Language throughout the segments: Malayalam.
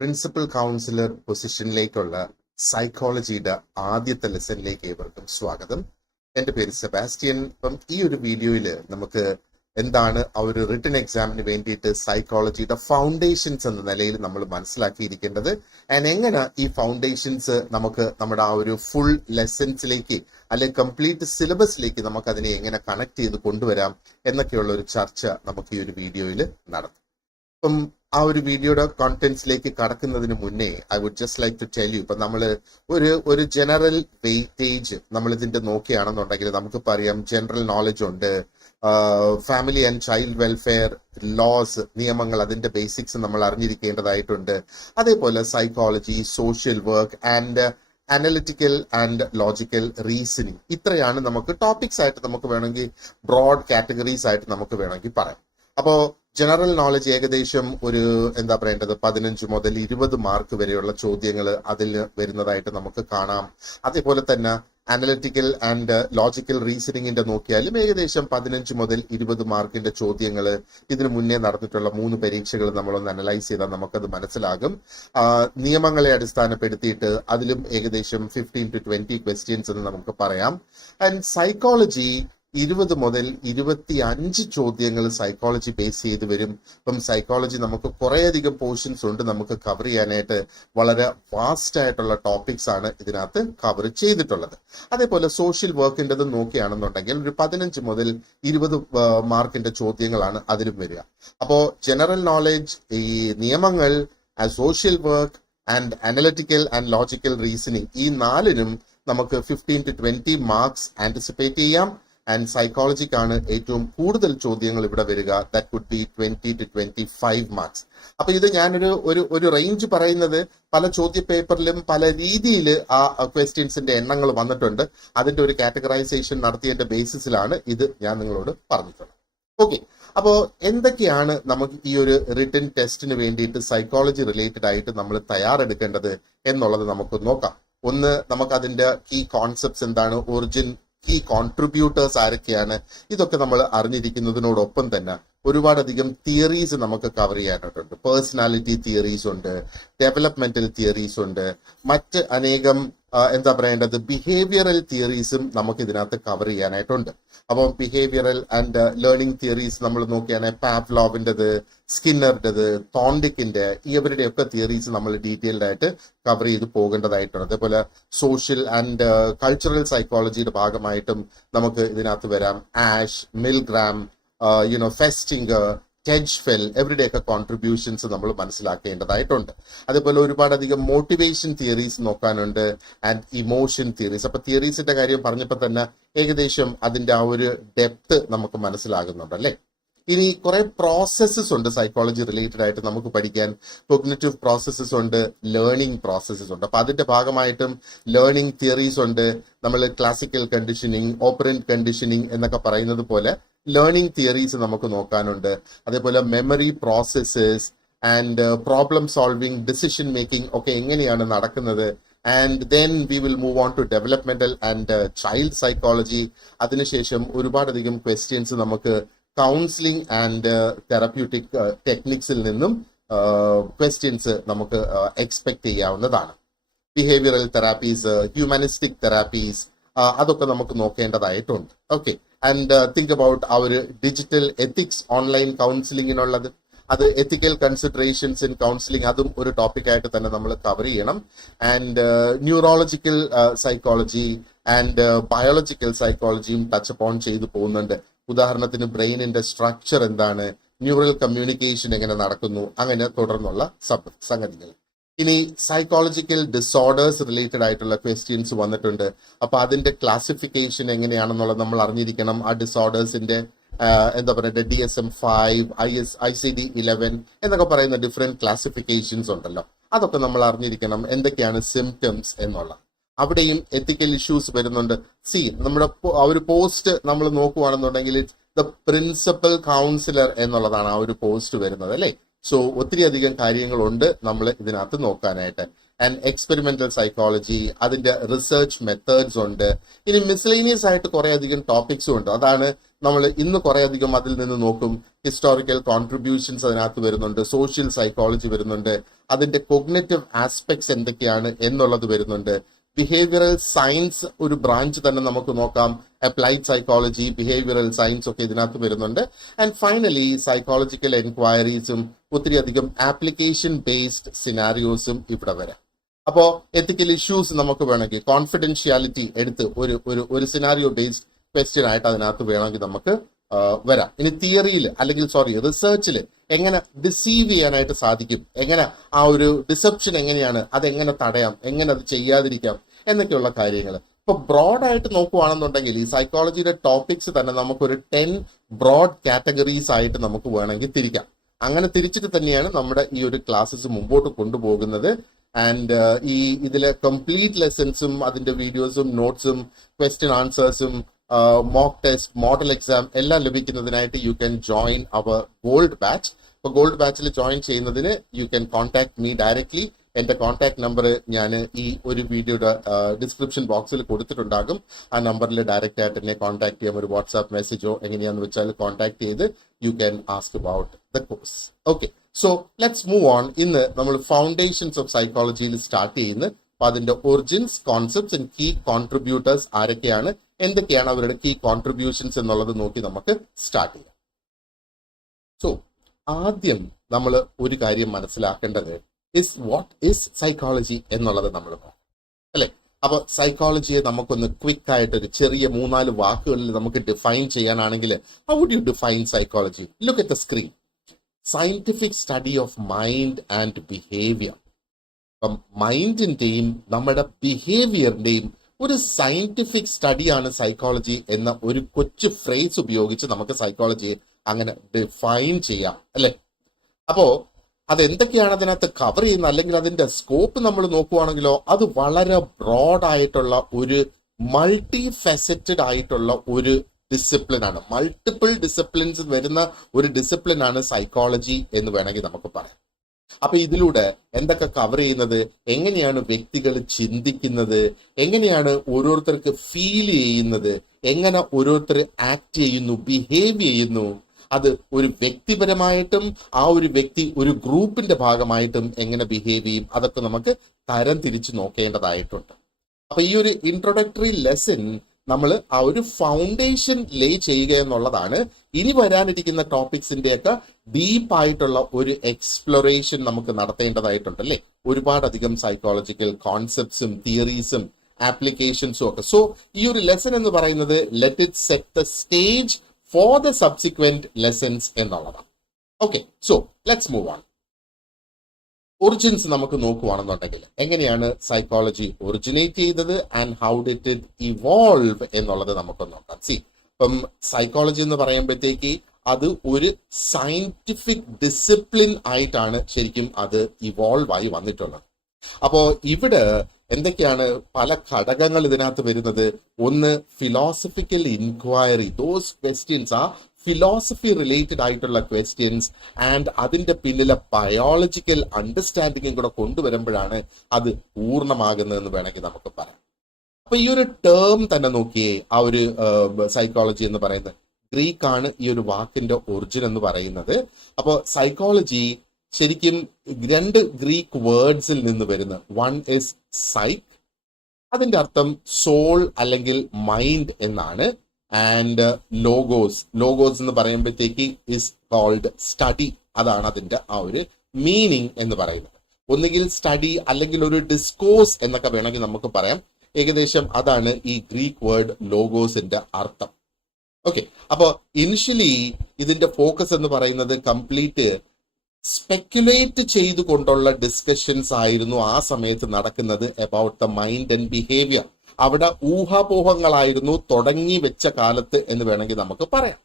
പ്രിൻസിപ്പൽ കൗൺസിലർ പൊസിഷനിലേക്കുള്ള സൈക്കോളജിയുടെ ആദ്യത്തെ ലെസണിലേക്ക് ഏവർക്കും സ്വാഗതം. എൻ്റെ പേര് സെബാസ്റ്റ്യൻ. ഇപ്പം ഈ ഒരു വീഡിയോയിൽ നമുക്ക് എന്താണ് ആ ഒരു റിട്ടൺ എക്സാമിന് വേണ്ടിയിട്ട് സൈക്കോളജിയുടെ ഫൗണ്ടേഷൻസ് എന്ന നിലയിൽ നമ്മൾ മനസ്സിലാക്കിയിരിക്കേണ്ടത്, ആൻഡ് എങ്ങനെ ഈ ഫൗണ്ടേഷൻസ് നമുക്ക് നമ്മുടെ ആ ഒരു ഫുൾ ലെസൺസിലേക്ക് അല്ലെങ്കിൽ കംപ്ലീറ്റ് സിലബസിലേക്ക് നമുക്ക് അതിനെ എങ്ങനെ കണക്ട് ചെയ്ത് കൊണ്ടുവരാം എന്നൊക്കെയുള്ള ഒരു ചർച്ച നമുക്ക് ഈ ഒരു വീഡിയോയിൽ നടത്തും. ഇപ്പം ആ ഒരു വീഡിയോയുടെ കോണ്ടന്റ്സിലേക്ക് കടക്കുന്നതിന് മുന്നേ I would just like to tell you, ഇപ്പൊ നമ്മൾ ഒരു ജനറൽ വെയിറ്റേജ് നമ്മൾ ഇതിന്റെ നോക്കുകയാണെന്നുണ്ടെങ്കിൽ നമുക്കിപ്പോൾ അറിയാം ജനറൽ നോളജ് ഉണ്ട്, family and child welfare laws, നിയമങ്ങൾ, അതിന്റെ ബേസിക്സ് നമ്മൾ അറിഞ്ഞിരിക്കേണ്ടതായിട്ടുണ്ട്. അതേപോലെ psychology, social work and analytical and logical reasoning. ഇത്രയാണ് നമുക്ക് ടോപ്പിക്സ് ആയിട്ട് നമുക്ക് വേണമെങ്കിൽ ബ്രോഡ് കാറ്റഗറീസ് ആയിട്ട് നമുക്ക് വേണമെങ്കിൽ പറയാം. അപ്പോ ജനറൽ നോളജ് ഏകദേശം ഒരു 15 മുതൽ 20 മാർക്ക് വരെയുള്ള ചോദ്യങ്ങൾ അതിൽ വരുന്നതായിട്ട് നമുക്ക് കാണാം. അതേപോലെ തന്നെ അനലിറ്റിക്കൽ ആൻഡ് ലോജിക്കൽ റീസണിങ്ങിന്റെ നോക്കിയാലും ഏകദേശം 15 മുതൽ 20 മാർക്കിന്റെ ചോദ്യങ്ങൾ ഇതിനു മുന്നേ നടന്നിട്ടുള്ള 3 പരീക്ഷകൾ നമ്മളൊന്ന് അനലൈസ് ചെയ്താൽ നമുക്കത് മനസ്സിലാകും. നിയമങ്ങളെ അടിസ്ഥാനപ്പെടുത്തിയിട്ട് അതിലും ഏകദേശം 15 to 20 ക്വസ്റ്റ്യൻസ് എന്ന് നമുക്ക് പറയാം. ആൻഡ് സൈക്കോളജി 20 മുതൽ 25 ചോദ്യങ്ങൾ സൈക്കോളജി ബേസ് ചെയ്ത് വരും. ഇപ്പം സൈക്കോളജി നമുക്ക് കുറേയധികം പോർഷൻസ് ഉണ്ട് നമുക്ക് കവർ ചെയ്യാനായിട്ട്. വളരെ വാസ്റ്റ് ആയിട്ടുള്ള ടോപ്പിക്സ് ആണ് ഇതിനകത്ത് കവർ ചെയ്തിട്ടുള്ളത്. അതേപോലെ സോഷ്യൽ വർക്കിൻ്റെത് നോക്കുകയാണെന്നുണ്ടെങ്കിൽ ഒരു 15 മുതൽ 20 മാർക്കിന്റെ ചോദ്യങ്ങളാണ് അതിലും വരിക. അപ്പോൾ ജനറൽ നോളജ്, ഈ നിയമങ്ങൾ, social work and analytical and logical reasoning, ഈ 4നും നമുക്ക് 15 to 20 മാർക്സ് ആന്റിസിപ്പേറ്റ് ചെയ്യാം. ആൻഡ് സൈക്കോളജിക്കാണ് ഏറ്റവും കൂടുതൽ ചോദ്യങ്ങൾ ഇവിടെ വരിക. That could be 20 to 25 marks. അപ്പൊ ഇത് ഞാനൊരു ഒരു റേഞ്ച് പറയുന്നത് പല ചോദ്യ പേപ്പറിലും പല രീതിയിൽ ആ ക്വസ്റ്റ്യൻസിന്റെ എണ്ണങ്ങൾ വന്നിട്ടുണ്ട്. അതിന്റെ ഒരു കാറ്റഗറൈസേഷൻ നടത്തിയതിന്റെ ബേസിസിലാണ് ഇത് ഞാൻ നിങ്ങളോട് പറഞ്ഞിട്ടുള്ളത്. ഓക്കെ, അപ്പോ എന്തൊക്കെയാണ് നമുക്ക് ഈ ഒരു റിട്ടൺ ടെസ്റ്റിന് വേണ്ടിയിട്ട് സൈക്കോളജി റിലേറ്റഡ് ആയിട്ട് നമ്മൾ തയ്യാറെടുക്കേണ്ടത് എന്നുള്ളത് നമുക്ക് നോക്കാം. ഒന്ന്, നമുക്ക് അതിന്റെ കീ കോൺസെപ്റ്റ്സ് എന്താണ്, ഒറിജിൻ, കീ കോൺട്രിബ്യൂട്ടേഴ്സ് ആരൊക്കെയാണ്, ഇതൊക്കെ നമ്മൾ അറിഞ്ഞിരിക്കുന്നതിനോടൊപ്പം തന്നെ ഒരുപാടധികം തിയറീസ് നമുക്ക് കവർ ചെയ്യാനായിട്ടുണ്ട്. പേഴ്സണാലിറ്റി തിയറീസ് ഉണ്ട്, ഡെവലപ്മെന്റൽ തിയറീസ് ഉണ്ട്, മറ്റ് അനേകം ബിഹേവിയറൽ തിയറീസും നമുക്ക് ഇതിനകത്ത് കവർ ചെയ്യാനായിട്ടുണ്ട്. അപ്പം ബിഹേവിയറൽ ആൻഡ് ലേണിംഗ് തിയറീസ് നമ്മൾ നോക്കുകയാണെങ്കിൽ പാവ്ലോവിൻ്റെത്, സ്കിന്നറുടേത്, തോണ്ടിക്കിന്റെ, ഇവരുടെയൊക്കെ തിയറീസ് നമ്മൾ ഡീറ്റെയിൽഡ് ആയിട്ട് കവർ ചെയ്ത് പോകേണ്ടതായിട്ടുണ്ട്. അതേപോലെ സോഷ്യൽ ആൻഡ് കൾച്ചറൽ സൈക്കോളജിയുടെ ഭാഗമായിട്ടും നമുക്ക് ഇതിനകത്ത് വരാം. ആഷ്, മിൽഗ്രാം, ഫെസ്റ്റിംഗർ, ടെഡ്ജ്ഫെൽ, ഇവരുടെയൊക്കെ കോൺട്രിബ്യൂഷൻസ് നമ്മൾ മനസ്സിലാക്കേണ്ടതായിട്ടുണ്ട്. അതേപോലെ ഒരുപാടധികം മോട്ടിവേഷൻ തിയറീസ് നോക്കാനുണ്ട് ആൻഡ് ഇമോഷൻ തിയറീസ്. അപ്പൊ തിയറീസിന്റെ കാര്യം പറഞ്ഞപ്പോൾ തന്നെ ഏകദേശം അതിന്റെ ആ ഒരു ഡെപ്ത് നമുക്ക് മനസ്സിലാകുന്നുണ്ട് അല്ലേ. ഇനി കുറെ പ്രോസസ്സസ് ഉണ്ട് സൈക്കോളജി റിലേറ്റഡ് ആയിട്ട് നമുക്ക് പഠിക്കാൻ. കോഗ്നിറ്റീവ് പ്രോസസ്സസ് ഉണ്ട്, ലേണിംഗ് പ്രോസസ്സസ് ഉണ്ട്. അപ്പൊ അതിന്റെ ഭാഗമായിട്ടും ലേണിംഗ് തിയറീസ് ഉണ്ട്. നമ്മൾ ക്ലാസിക്കൽ കണ്ടീഷനിങ്, ഓപ്പറന്റ് കണ്ടീഷനിങ് എന്നൊക്കെ പറയുന്നത് പോലെ ലേണിംഗ് തിയറീസ് നമുക്ക് നോക്കാനുണ്ട്. അതേപോലെ memory processes and problem solving, decision making ഒക്കെ എങ്ങനെയാണ് നടക്കുന്നത്. And then we will move on to developmental and child psychology. അതിനുശേഷം ഒരുപാടധികം ക്വസ്റ്റ്യൻസ് നമുക്ക് കൗൺസിലിംഗ് ആൻഡ് തെറാപ്യൂട്ടിക് ടെക്നിക്സിൽ നിന്നും ക്വസ്റ്റ്യൻസ് നമുക്ക് എക്സ്പെക്ട് ചെയ്യാവുന്നതാണ്. ബിഹേവിയറൽ തെറാപ്പീസ്, ഹ്യൂമനിസ്റ്റിക് തെറാപ്പീസ്, അതൊക്കെ നമുക്ക് നോക്കേണ്ടതായിട്ടുണ്ട്. ഓക്കെ, ആൻഡ് തിങ്ക് അബൌട്ട് ആ ഒരു ഡിജിറ്റൽ എത്തിക്സ് ഓൺലൈൻ കൗൺസിലിങ്ങിനുള്ളത്, അത് എത്തിക്കൽ കൺസിഡറേഷൻസ് ഇൻ കൗൺസിലിംഗ്, അതും ഒരു ടോപ്പിക്കായിട്ട് തന്നെ നമ്മൾ കവർ ചെയ്യണം. And neurological psychology and biological സൈക്കോളജിയും ടച്ച് അപ്പോൺ ചെയ്തു പോകുന്നുണ്ട്. ഉദാഹരണത്തിന് ബ്രെയിനിന്റെ സ്ട്രക്ചർ എന്താണ്, ന്യൂറൽ കമ്മ്യൂണിക്കേഷൻ എങ്ങനെ നടക്കുന്നു, അങ്ങനെ തുടർന്നുള്ള സംഗതികൾ. ഇനി സൈക്കോളജിക്കൽ ഡിസോർഡേഴ്സ് റിലേറ്റഡ് ആയിട്ടുള്ള ക്വസ്റ്റ്യൻസ് വന്നിട്ടുണ്ട്. അപ്പൊ അതിന്റെ ക്ലാസിഫിക്കേഷൻ എങ്ങനെയാണെന്നുള്ളത് നമ്മൾ അറിഞ്ഞിരിക്കണം. ആ ഡിസോർഡേഴ്സിന്റെ DSM-5, ICD-11 എന്നൊക്കെ പറയുന്ന ഡിഫറെന്റ് ക്ലാസിഫിക്കേഷൻസ് ഉണ്ടല്ലോ, അതൊക്കെ നമ്മൾ അറിഞ്ഞിരിക്കണം. എന്തൊക്കെയാണ് സിംറ്റംസ് എന്നുള്ള, അവിടെയും എത്തിക്കൽ ഇഷ്യൂസ് വരുന്നുണ്ട്. നമ്മുടെ ആ ഒരു പോസ്റ്റ് നമ്മൾ നോക്കുവാണെന്നുണ്ടെങ്കിൽ ദ പ്രിൻസിപ്പൽ കൗൺസിലർ എന്നുള്ളതാണ് ആ ഒരു പോസ്റ്റ് വരുന്നത് അല്ലേ. സോ ഒത്തിരി അധികം കാര്യങ്ങളുണ്ട് നമ്മൾ ഇതിനകത്ത് നോക്കാനായിട്ട്. ആൻഡ് എക്സ്പെരിമെന്റൽ സൈക്കോളജി, അതിന്റെ റിസർച്ച് മെത്തേഡ്സ് ഉണ്ട്. ഇനി മിസ്ലേനിയസ് ആയിട്ട് കുറെ അധികം ടോപ്പിക്സും ഉണ്ട്. അതാണ് നമ്മൾ ഇന്ന് കുറെ അധികം അതിൽ നിന്ന് നോക്കും. ഹിസ്റ്റോറിക്കൽ കോൺട്രിബ്യൂഷൻസ് അതിനകത്ത് വരുന്നുണ്ട്, സോഷ്യൽ സൈക്കോളജി വരുന്നുണ്ട്, അതിന്റെ കൊഗ്നിറ്റീവ് ആസ്പെക്ട്സ് എന്തൊക്കെയാണ് എന്നുള്ളത് വരുന്നുണ്ട്. ബിഹേവിയറൽ സയൻസ് ഒരു ബ്രാഞ്ച് തന്നെ നമുക്ക് നോക്കാം. അപ്ലൈഡ് സൈക്കോളജി, ബിഹേവിയറൽ സയൻസ് ഒക്കെ ഇതിനകത്ത് വരുന്നുണ്ട്. ആൻഡ് ഫൈനലി സൈക്കോളജിക്കൽ എൻക്വയറീസും ഒത്തിരി അധികം ആപ്ലിക്കേഷൻ ബേസ്ഡ് സിനാരിയോസും ഇവിടെ വരാം. അപ്പോ എത്തിക്കൽ ഇഷ്യൂസ് നമുക്ക് വേണമെങ്കിൽ കോൺഫിഡൻഷ്യാലിറ്റി എടുത്ത് ഒരു സിനാരിയോ ബേസ്ഡ് ക്വസ്റ്റ്യൻ ആയിട്ട് അതിനകത്ത് വേണമെങ്കിൽ നമുക്ക് വരാം. ഇനി തിയറിയിൽ അല്ലെങ്കിൽ റിസർച്ചിൽ എങ്ങനെ ഡിസീവ് ചെയ്യാനായിട്ട് സാധിക്കും, എങ്ങനെ ആ ഒരു ഡിസെപ്ഷൻ എങ്ങനെയാണ്, അതെങ്ങനെ തടയാം, എങ്ങനെ അത് ചെയ്യാതിരിക്കാം എന്നൊക്കെയുള്ള കാര്യങ്ങൾ. ഇപ്പൊ ബ്രോഡായിട്ട് നോക്കുവാണെന്നുണ്ടെങ്കിൽ ഈ സൈക്കോളജിയുടെ ടോപ്പിക്സ് തന്നെ നമുക്കൊരു 10 ബ്രോഡ് കാറ്റഗറീസ് ആയിട്ട് നമുക്ക് വേണമെങ്കിൽ തിരിക്കാം. അങ്ങനെ തിരിച്ചിട്ട് തന്നെയാണ് നമ്മുടെ ഈ ഒരു ക്ലാസ്സസ് മുമ്പോട്ട് കൊണ്ടുപോകുന്നത്. ആൻഡ് ഇതിലെ കംപ്ലീറ്റ് ലെസൺസും അതിന്റെ വീഡിയോസും നോട്ട്സും ക്വസ്റ്റ്യൻ ആൻസേഴ്സും മോക്ക് ടെസ്റ്റ്, മോഡൽ എക്സാം എല്ലാം ലഭിക്കുന്നതിനായിട്ട് you can join our gold batch. അപ്പോൾ ഗോൾഡ് ബാച്ചിൽ ജോയിൻ ചെയ്യുന്നതിന് you can contact me directly. എന്റെ കോൺടാക്ട് നമ്പർ ഞാൻ ഈ ഒരു വീഡിയോയുടെ ഡിസ്ക്രിപ്ഷൻ ബോക്സിൽ കൊടുത്തിട്ടുണ്ടാകും. ആ നമ്പറിൽ ഡയറക്റ്റ് ആയിട്ട് എന്നെ കോൺടാക്ട് ചെയ്യാം. ഒരു വാട്സാപ്പ് മെസ്സേജോ എങ്ങനെയാന്ന് വെച്ചാൽ കോൺടാക്ട് ചെയ്ത് you can ask about the course. Okay, so let's move on. ഇന്ന് നമ്മൾ ഫൗണ്ടേഷൻസ് ഓഫ് സൈക്കോളജിയിൽ സ്റ്റാർട്ട് ചെയ്യുന്നത്. അപ്പൊ അതിന്റെ origins, concepts and key contributors ആരൊക്കെയാണ്, എന്തൊക്കെയാണ് അവരുടെ കീ കോൺട്രിബ്യൂഷൻസ് എന്നുള്ളത് നോക്കി നമുക്ക് സ്റ്റാർട്ട് ചെയ്യാം. സോ ആദ്യം നമ്മൾ ഒരു കാര്യം മനസ്സിലാക്കേണ്ടത് വാട്ട് ഈസ് സൈക്കോളജി എന്നുള്ളത് നമ്മൾ നോക്കാം, അല്ലെ? അപ്പൊ സൈക്കോളജിയെ നമുക്കൊന്ന് ക്വിക്ക് ആയിട്ട് ഒരു ചെറിയ 3-4 വാക്കുകളിൽ നമുക്ക് ഡിഫൈൻ ചെയ്യാനാണെങ്കിൽ how would you define psychology? Look at the screen. Scientific study of mind and behaviour. അപ്പം മൈൻഡിന്റെയും നമ്മുടെ ബിഹേവിയറിന്റെയും ഒരു സയന്റിഫിക് സ്റ്റഡിയാണ് സൈക്കോളജി എന്ന ഒരു കൊച്ചു ഫ്രേസ് ഉപയോഗിച്ച് നമുക്ക് സൈക്കോളജിയെ അങ്ങനെ ഡിഫൈൻ ചെയ്യാം, അല്ലെ? അപ്പോ അതെന്തൊക്കെയാണ് അതിനകത്ത് കവർ ചെയ്യുന്നത്, അല്ലെങ്കിൽ അതിന്റെ സ്കോപ്പ് നമ്മൾ നോക്കുവാണെങ്കിലോ അത് വളരെ ബ്രോഡ് ആയിട്ടുള്ള ഒരു മൾട്ടി ഫെസറ്റഡ് ആയിട്ടുള്ള ഒരു ഡിസിപ്ലിൻ ആണ്. മൾട്ടിപ്പിൾ ഡിസിപ്ലിൻസ് വരുന്ന ഒരു ഡിസിപ്ലിൻ ആണ് സൈക്കോളജി എന്ന് വേണമെങ്കിൽ നമുക്ക് പറയാം. അപ്പൊ ഇതിലൂടെ എന്തൊക്കെ കവർ ചെയ്യുന്നത്, എങ്ങനെയാണ് വ്യക്തികൾ ചിന്തിക്കുന്നത്, എങ്ങനെയാണ് ഓരോരുത്തർക്ക് ഫീൽ ചെയ്യുന്നത്, എങ്ങനെ ഓരോരുത്തർ ആക്ട് ചെയ്യുന്നു, ബിഹേവ് ചെയ്യുന്നു, അത് ഒരു വ്യക്തിപരമായിട്ടും ആ ഒരു വ്യക്തി ഒരു ഗ്രൂപ്പിന്റെ ഭാഗമായിട്ടും എങ്ങനെ ബിഹേവ് ചെയ്യും, അതൊക്കെ നമുക്ക് തരം തിരിച്ച് നോക്കേണ്ടതായിട്ടുണ്ട്. അപ്പൊ ഈ ഒരു ഇൻട്രൊഡക്ടറി ലെസൺ നമ്മൾ ആ ഒരു ഫൗണ്ടേഷൻ ലേ ചെയ്യുക എന്നുള്ളതാണ്. ഇനി വരാനിരിക്കുന്ന ടോപ്പിക്സിന്റെയൊക്കെ ഡീപ്പായിട്ടുള്ള ഒരു എക്സ്പ്ലോറേഷൻ നമുക്ക് നടത്തേണ്ടതായിട്ടുണ്ട്, അല്ലെ? ഒരുപാടധികം സൈക്കോളജിക്കൽ കോൺസെപ്റ്റ്സും തിയറീസും ആപ്ലിക്കേഷൻസും ഒക്കെ. സോ ഈ ഒരു ലെസൺ എന്ന് പറയുന്നത് let it set the stage for the subsequent lessons എന്നുള്ളതാണ്. Okay, so let's move on. Origins നമുക്ക് നോക്കുവാണെന്നുണ്ടെങ്കിൽ എങ്ങനെയാണ് സൈക്കോളജി ഒറിജിനേറ്റ് ചെയ്തത് and how did it evolve എന്നുള്ളത് നമുക്ക് നോക്കാം. ഇപ്പം സൈക്കോളജി എന്ന് പറയുമ്പോഴത്തേക്ക് അത് ഒരു സയന്റിഫിക് ഡിസിപ്ലിൻ ആയിട്ടാണ് ശരിക്കും അത് ഇവോൾവ് ആയി വന്നിട്ടുള്ളത്. അപ്പോ ഇവിടെ എന്തൊക്കെയാണ് പല ഘടകങ്ങൾ ഇതിനകത്ത് വരുന്നത്? ഒന്ന്, ഫിലോസഫിക്കൽ ഇൻക്വയറി. ദോസ് ക്വസ്റ്റ്യൻസ് ആ ഫിലോസഫി റിലേറ്റഡ് ആയിട്ടുള്ള ക്വസ്റ്റ്യൻസ് ആൻഡ് അതിന്റെ പിന്നിലെ ബയോളജിക്കൽ അണ്ടർസ്റ്റാൻഡിങ്ങും കൂടെ കൊണ്ടുവരുമ്പോഴാണ് അത് പൂർണ്ണമാകുന്നതെന്ന് വേണമെങ്കിൽ നമുക്ക് പറയാം. അപ്പൊ ഈ ഒരു ടേം തന്നെ നോക്കിയേ, ആ ഒരു സൈക്കോളജി എന്ന് പറയുന്നത് ഗ്രീക്ക് ആണ് ഈ ഒരു വാക്കിന്റെ ഒറിജിൻ എന്ന് പറയുന്നത്. അപ്പോൾ സൈക്കോളജി ശരിക്കും 2 ഗ്രീക്ക് വേർഡ്സിൽ നിന്ന് വരുന്ന, വൺ ഇസ് സൈക്ക്, അതിന്റെ അർത്ഥം സോൾ അല്ലെങ്കിൽ മൈൻഡ് എന്നാണ്. ആൻഡ് ലോഗോസ് എന്ന് പറയുമ്പോഴത്തേക്ക് ഇസ് കോൾഡ് സ്റ്റഡി. അതാണ് അതിന്റെ ആ ഒരു മീനിങ് എന്ന് പറയുന്നത്. ഒന്നുകിൽ സ്റ്റഡി അല്ലെങ്കിൽ ഒരു ഡിസ്കോഴ്സ് എന്നൊക്കെ വേണമെങ്കിൽ നമുക്ക് പറയാം. ഏകദേശം അതാണ് ഈ ഗ്രീക്ക് വേർഡ് ലോഗോസിന്റെ അർത്ഥം. ഓക്കെ, അപ്പൊ ഇനിഷ്യലി ഇതിന്റെ ഫോക്കസ് എന്ന് പറയുന്നത് കംപ്ലീറ്റ് സ്പെക്യുലേറ്റ് ചെയ്തുകൊണ്ടുള്ള ഡിസ്കഷൻസ് ആയിരുന്നു ആ സമയത്ത് നടക്കുന്നത് about the mind and behaviour. അവിടെ ഊഹാപോഹങ്ങളായിരുന്നു തുടങ്ങി വെച്ച കാലത്ത് എന്ന് വേണമെങ്കിൽ നമുക്ക് പറയാം.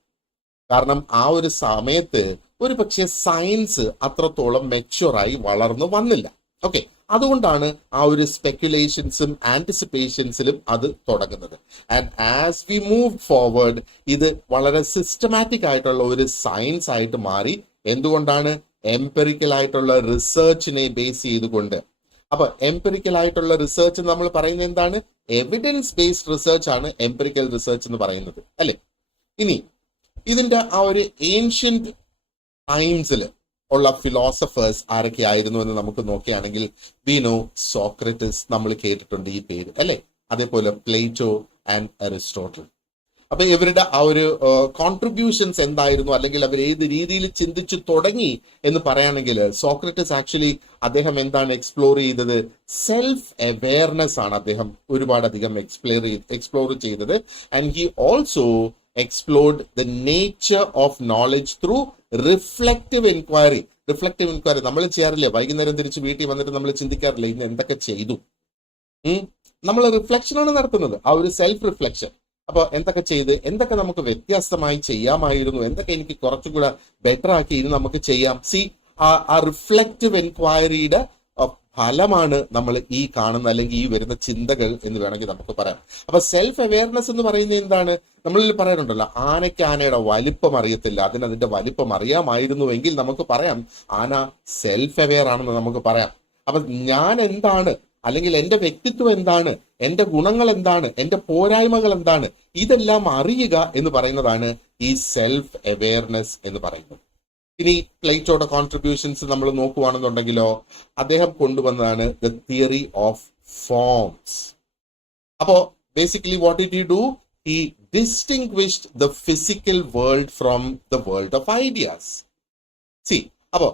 കാരണം ആ ഒരു സമയത്ത് ഒരു പക്ഷേ സയൻസ് അത്രത്തോളം മെച്യൂറായി വളർന്നു വന്നില്ല. ഓക്കെ, അതുകൊണ്ടാണ് ആ ഒരു സ്പെക്യുലേഷൻസും ആന്റിസിപ്പേഷൻസിലും അത് തുടങ്ങുന്നത്. And as we move forward ഇത് വളരെ സിസ്റ്റമാറ്റിക് ആയിട്ടുള്ള ഒരു സയൻസ് ആയിട്ട് മാറി. എന്തുകൊണ്ടാണ്? എംപെറിക്കൽ ആയിട്ടുള്ള റിസർച്ചിനെ ബേസ് ചെയ്തുകൊണ്ട് അപ്പൊ എംപിറിക്കൽ ആയിട്ടുള്ള റിസർച്ച് നമ്മൾ പറയുന്നത് എന്താണ്? എവിഡൻസ് ബേസ്ഡ് റിസർച്ച് ആണ് എംപിറിക്കൽ റിസർച്ച് എന്ന് പറയുന്നത്, അല്ലെ? ഇനി ഇതിന്റെ ആ ഒരു ഏൻഷ്യന്റ് ടൈംസിൽ ഉള്ള ഫിലോസഫേഴ്സ് ആരൊക്കെ ആയിരുന്നു എന്ന് നമുക്ക് നോക്കുകയാണെങ്കിൽ വിനോ സോക്രറ്റിസ്, നമ്മൾ കേട്ടിട്ടുണ്ട് ഈ പേര്, അല്ലെ? അതേപോലെ പ്ലേറ്റോ ആൻഡ് അരിസ്റ്റോട്ടിൽ. അപ്പൊ ഇവരുടെ ആ ഒരു കോൺട്രിബ്യൂഷൻസ് എന്തായിരുന്നു, അല്ലെങ്കിൽ അവർ ഏത് രീതിയിൽ ചിന്തിച്ചു തുടങ്ങി എന്ന് പറയുകയാണെങ്കിൽ സോക്രട്ടിസ് ആക്ച്വലി അദ്ദേഹം എന്താണ് എക്സ്പ്ലോർ ചെയ്തത്? സെൽഫ് അവെയർനെസ് ആണ് അദ്ദേഹം ഒരുപാടധികം എക്സ്പ്ലോർ ചെയ്തത്. And he also explored the nature of knowledge through reflective enquiry. Reflective enquiry നമ്മൾ ചെയ്യാറില്ലേ? വൈകുന്നേരം തിരിച്ച് വീട്ടിൽ വന്നിട്ട് നമ്മൾ ചിന്തിക്കാറില്ലേ ഇന്ന് എന്തൊക്കെ ചെയ്തു? നമ്മൾ റിഫ്ലക്ഷനാണ് നടത്തുന്നത്, ആ ഒരു സെൽഫ് റിഫ്ലക്ഷൻ. അപ്പൊ എന്തൊക്കെ ചെയ്ത്, എന്തൊക്കെ നമുക്ക് വ്യത്യസ്തമായി ചെയ്യാമായിരുന്നു, എന്തൊക്കെ എനിക്ക് കുറച്ചുകൂടെ ബെറ്റർ ആക്കി ഇനി നമുക്ക് ചെയ്യാം. ആ റിഫ്ലക്റ്റീവ് എൻക്വയറിയുടെ ഫലമാണ് നമ്മൾ ഈ കാണുന്ന അല്ലെങ്കിൽ ഈ വരുന്ന ചിന്തകൾ എന്ന് വേണമെങ്കിൽ നമുക്ക് പറയാം. അപ്പൊ സെൽഫ് അവെയർനെസ് എന്ന് പറയുന്നത് എന്താണ്? നമ്മളിൽ പറയാറുണ്ടല്ലോ, ആനയ്ക്ക് ആനയുടെ വലിപ്പം അറിയത്തില്ല, അതിന്റെ വലിപ്പം അറിയാമായിരുന്നുവെങ്കിൽ നമുക്ക് പറയാം ആന സെൽഫ് അവെയർ ആണെന്ന് നമുക്ക് പറയാം. അപ്പൊ ഞാൻ എന്താണ്, അല്ലെങ്കിൽ എന്റെ വ്യക്തിത്വം എന്താണ്, എന്റെ ഗുണങ്ങൾ എന്താണ്, എന്റെ പോരായ്മകൾ എന്താണ്, ഇതെല്ലാം അറിയുക എന്ന് പറയുന്നതാണ് ഈ സെൽഫ് അവെയർനെസ് എന്ന് പറയുന്നത്. ഇനി പ്ലേറ്റോയുടെ കോൺട്രിബ്യൂഷൻസ് നമ്മൾ നോക്കുകയാണെന്നുണ്ടെങ്കിലോ അദ്ദേഹം കൊണ്ടുവന്നതാണ് ദ തിയറി ഓഫ് ഫോംസ്. അപ്പോ basically what did he do? He distinguished the physical world from the world of ideas. അപ്പോ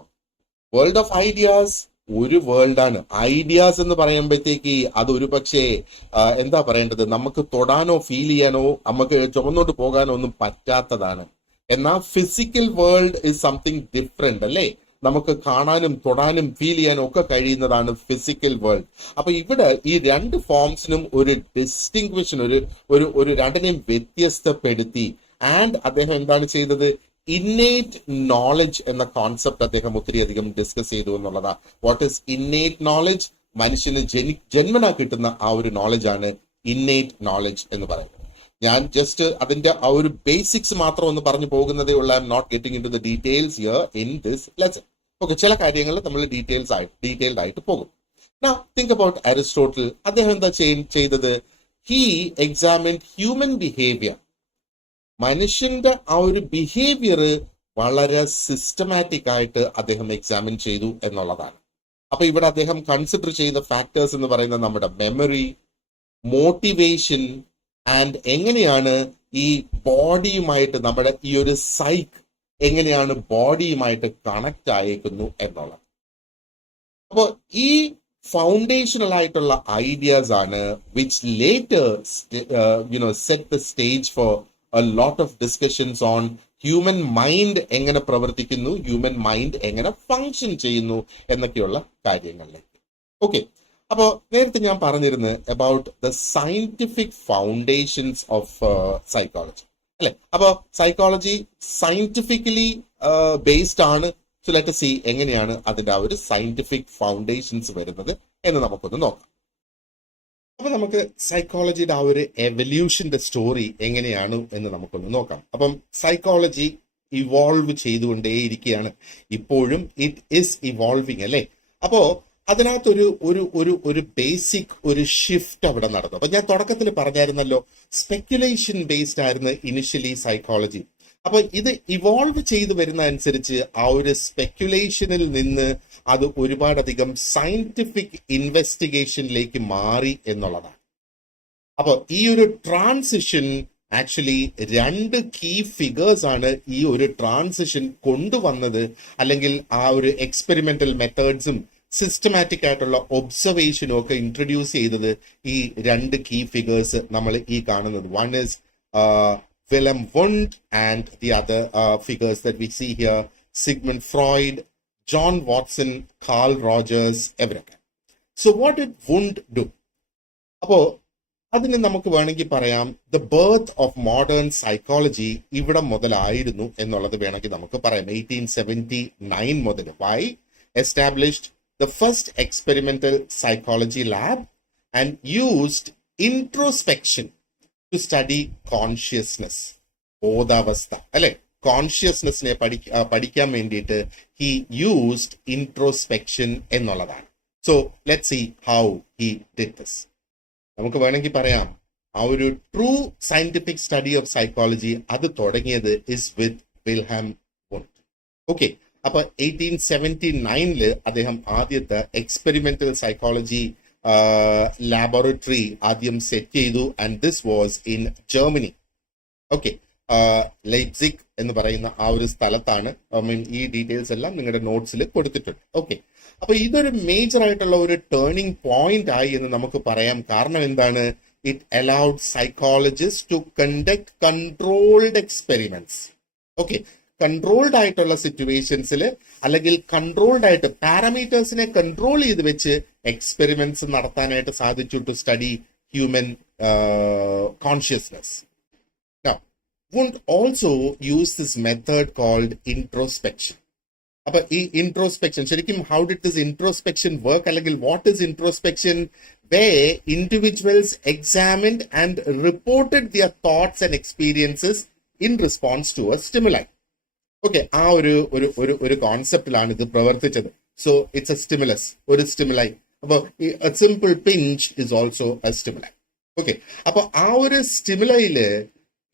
വേൾഡ് ഓഫ് ഐഡിയാസ് ഒരു വേൾഡാണ്. ഐഡിയാസ് എന്ന് പറയുമ്പോഴത്തേക്ക് അതൊരു പക്ഷേ എന്താ പറയേണ്ടത്, നമുക്ക് തൊടാനോ ഫീൽ ചെയ്യാനോ നമുക്ക് ചുമന്നോട്ട് പോകാനോ ഒന്നും പറ്റാത്തതാണ്. എന്നാൽ physical world is something different, അല്ലേ? നമുക്ക് കാണാനും തൊടാനും ഫീൽ ചെയ്യാനും ഒക്കെ കഴിയുന്നതാണ് ഫിസിക്കൽ വേൾഡ്. അപ്പൊ ഇവിടെ ഈ രണ്ട് ഫോംസിനും ഒരു ഡിസ്റ്റിങ്വിഷൻ, ഒരു രണ്ടിനെയും വ്യത്യസ്തപ്പെടുത്തി. ആൻഡ് അദ്ദേഹം എന്താണ് ചെയ്തത്? ഇന്നേറ്റ് നോളജ് എന്ന കോൺസെപ്റ്റ് അദ്ദേഹം ഒത്തിരിയധികം ഡിസ്കസ് ചെയ്തു എന്നുള്ളതാ. What is innate knowledge? മനുഷ്യന് ജന്മനാ കിട്ടുന്ന ആ ഒരു നോളജ് ആണ് ഇന്നേറ്റ് നോളജ് എന്ന് പറയുന്നത്. ഞാൻ ജസ്റ്റ് അതിന്റെ ആ ഒരു ബേസിക്സ് മാത്രം ഒന്ന് പറഞ്ഞു പോകുന്നതേ ഉള്ളൂ. I'm not getting into the details here in this lesson. Okay, ചില കാര്യങ്ങൾ നമ്മൾ ഡീറ്റെയിൽഡ് ആയിട്ട് പോകും. Now think about Aristotle. അദ്ദേഹം എന്താ ചെയ്തത്? He examined human behavior. മനുഷ്യന്റെ ആ ഒരു ബിഹേവിയർ വളരെ സിസ്റ്റമാറ്റിക് ആയിട്ട് അദ്ദേഹം എക്സാമിൻ ചെയ്തു എന്നുള്ളതാണ്. അപ്പൊ ഇവിടെ അദ്ദേഹം കൺസിഡർ ചെയ്ത ഫാക്ടേഴ്സ് എന്ന് പറയുന്നത് നമ്മുടെ മെമ്മറി, മോട്ടിവേഷൻ ആൻഡ് എങ്ങനെയാണ് ഈ ബോഡിയുമായിട്ട് നമ്മുടെ ഈ ഒരു സൈക്ക് എങ്ങനെയാണ് ബോഡിയുമായിട്ട് കണക്ട് ആയേക്കുന്നു എന്നുള്ളത്. അപ്പോൾ ഈ ഫൗണ്ടേഷണൽ ആയിട്ടുള്ള ഐഡിയാസ് ആണ് which later set the stage for a lot of discussions on human mind എങ്ങനെ പ്രവർത്തിക്കുന്നു, ഹ്യൂമൻ മൈൻഡ് എങ്ങനെ ഫങ്ഷൻ ചെയ്യുന്നു എന്നൊക്കെയുള്ള കാര്യങ്ങളിലേക്ക്. ഓക്കെ, അപ്പോൾ നേരത്തെ ഞാൻ പറഞ്ഞിരുന്നത് about the scientific foundations of psychology, അല്ലെ? അപ്പോൾ സൈക്കോളജി സയന്റിഫിക്കലി ബേസ്ഡ് ആണ്. സോ ലെറ്റ് us see എങ്ങനെയാണ് അതിന്റെ ആ ഒരു സയന്റിഫിക് ഫൗണ്ടേഷൻസ് വരുന്നത് എന്ന് നമുക്കൊന്ന് നോക്കാം. അപ്പൊ നമുക്ക് സൈക്കോളജിയുടെ ആ ഒരു എവല്യൂഷന്റെ സ്റ്റോറി എങ്ങനെയാണ് എന്ന് നമുക്കൊന്ന് നോക്കാം. അപ്പം സൈക്കോളജി ഇവോൾവ് ചെയ്തുകൊണ്ടേയിരിക്കുകയാണ്, ഇപ്പോഴും ഇറ്റ് ഈസ് ഇവോൾവിങ്, അല്ലേ? അപ്പോ അതിനകത്തൊരു ഒരു ഒരു ഒരു ബേസിക് ഒരു ഷിഫ്റ്റ് അവിടെ നടന്നു. അപ്പൊ ഞാൻ തുടക്കത്തിൽ പറഞ്ഞായിരുന്നല്ലോ, സ്പെക്യുലേഷൻ ബേസ്ഡ് ആയിരുന്നു ഇനിഷ്യലി സൈക്കോളജി. അപ്പൊ ഇത് ഇവോൾവ് ചെയ്തു വരുന്ന അനുസരിച്ച് ആ ഒരു സ്പെക്യുലേഷനിൽ നിന്ന് അത് ഒരുപാടധികം സയന്റിഫിക് ഇൻവെസ്റ്റിഗേഷനിലേക്ക് മാറി എന്നുള്ളതാണ്. അപ്പൊ ഈ ഒരു ട്രാൻസിഷൻ ആക്ച്വലി രണ്ട് കീ ഫിഗേഴ്സ് ആണ് ഈ ഒരു ട്രാൻസിഷൻ കൊണ്ടുവന്നത്, അല്ലെങ്കിൽ ആ ഒരു എക്സ്പെരിമെന്റൽ മെത്തേഡ്സും സിസ്റ്റമാറ്റിക് ആയിട്ടുള്ള ഒബ്സർവേഷനും ഒക്കെ ഇൻട്രൊഡ്യൂസ് ചെയ്തത് ഈ രണ്ട് കീ ഫിഗേഴ്സ് നമ്മൾ ഈ കാണുന്നത്. One is Wilhelm Wundt and the other figures that we see here, Sigmund Freud, John Watson, Carl Rogers, everyone. So what did Wundt do? അപ്പോൾ അതിന് നമുക്ക് വേണമെങ്കിൽ പറയാം the birth of modern psychology ഇവിടെ മുതലായിരുന്നു എന്നുള്ളത് വേണമെങ്കിൽ നമുക്ക് പറയാം. 1879 മുതൽ വൈ established the first experimental psychology lab and used introspection to study consciousness, ബോധാവസ്ഥ, അല്ലെ? കോൺഷ്യസ്നെസ്സിനെ പഠിക്കാൻ വേണ്ടിയിട്ട് ഹി യൂസ്ഡ് ഇൻട്രോസ്പെക്ഷൻ എന്നുള്ളതാണ്. So let see how he did this. നമുക്ക് വേണമെങ്കിൽ പറയാം ആ ഒരു true scientific study of psychology അത് തുടങ്ങിയത് is with Wilhelm Wundt. Okay, അപ്പൊ 1879 അദ്ദേഹം ആദ്യത്തെ എക്സ്പെരിമെന്റൽ സൈക്കോളജി ലാബോറട്ടറി ആദ്യം സെറ്റ് ചെയ്തു. And this was in Germany. Okay, Leipzig എന്ന് പറയുന്ന ആ ഒരു സ്ഥലത്താണ്. ഈ ഡീറ്റെയിൽസ് എല്ലാം നിങ്ങളുടെ നോട്ട്സിൽ കൊടുത്തിട്ടുണ്ട്. ഓക്കെ, അപ്പൊ ഇതൊരു മേജർ ആയിട്ടുള്ള ഒരു ടേണിംഗ് പോയിന്റ് ആയി എന്ന് നമുക്ക് പറയാം. കാരണം എന്താണ്? It allowed psychologist to conduct controlled experiments. Okay, controlled ആയിട്ടുള്ള സിറ്റുവേഷൻസിൽ അല്ലെങ്കിൽ കൺട്രോൾഡ് ആയിട്ട് പാരാമീറ്റേഴ്സിനെ കൺട്രോൾ ചെയ്ത് വെച്ച് എക്സ്പെരിമെന്റ്സ് നടത്താനായിട്ട് സാധിച്ചു to study human consciousness. Wundt also use this method called introspection. അപ്പൊ ഈ ഇൻട്രോസ്പെക്ഷൻ ശരിക്കും how did this introspection work, അല്ലെങ്കിൽ what is introspection? where individuals examined and reported their thoughts and experiences in response to a stimuli. Okay, ആ ഒരു കോൺസെപ്റ്റിലാണ് ഇത് പ്രവർത്തിച്ചത്. സോ ഇറ്റ്സ് എ സ്റ്റിമുലസ്, ഒരു സ്റ്റിമുലൈ. അപ്പൊ A simple pinch is also A stimuli. Okay, അപ്പൊ ആ ഒരു സ്റ്റിമുലയില്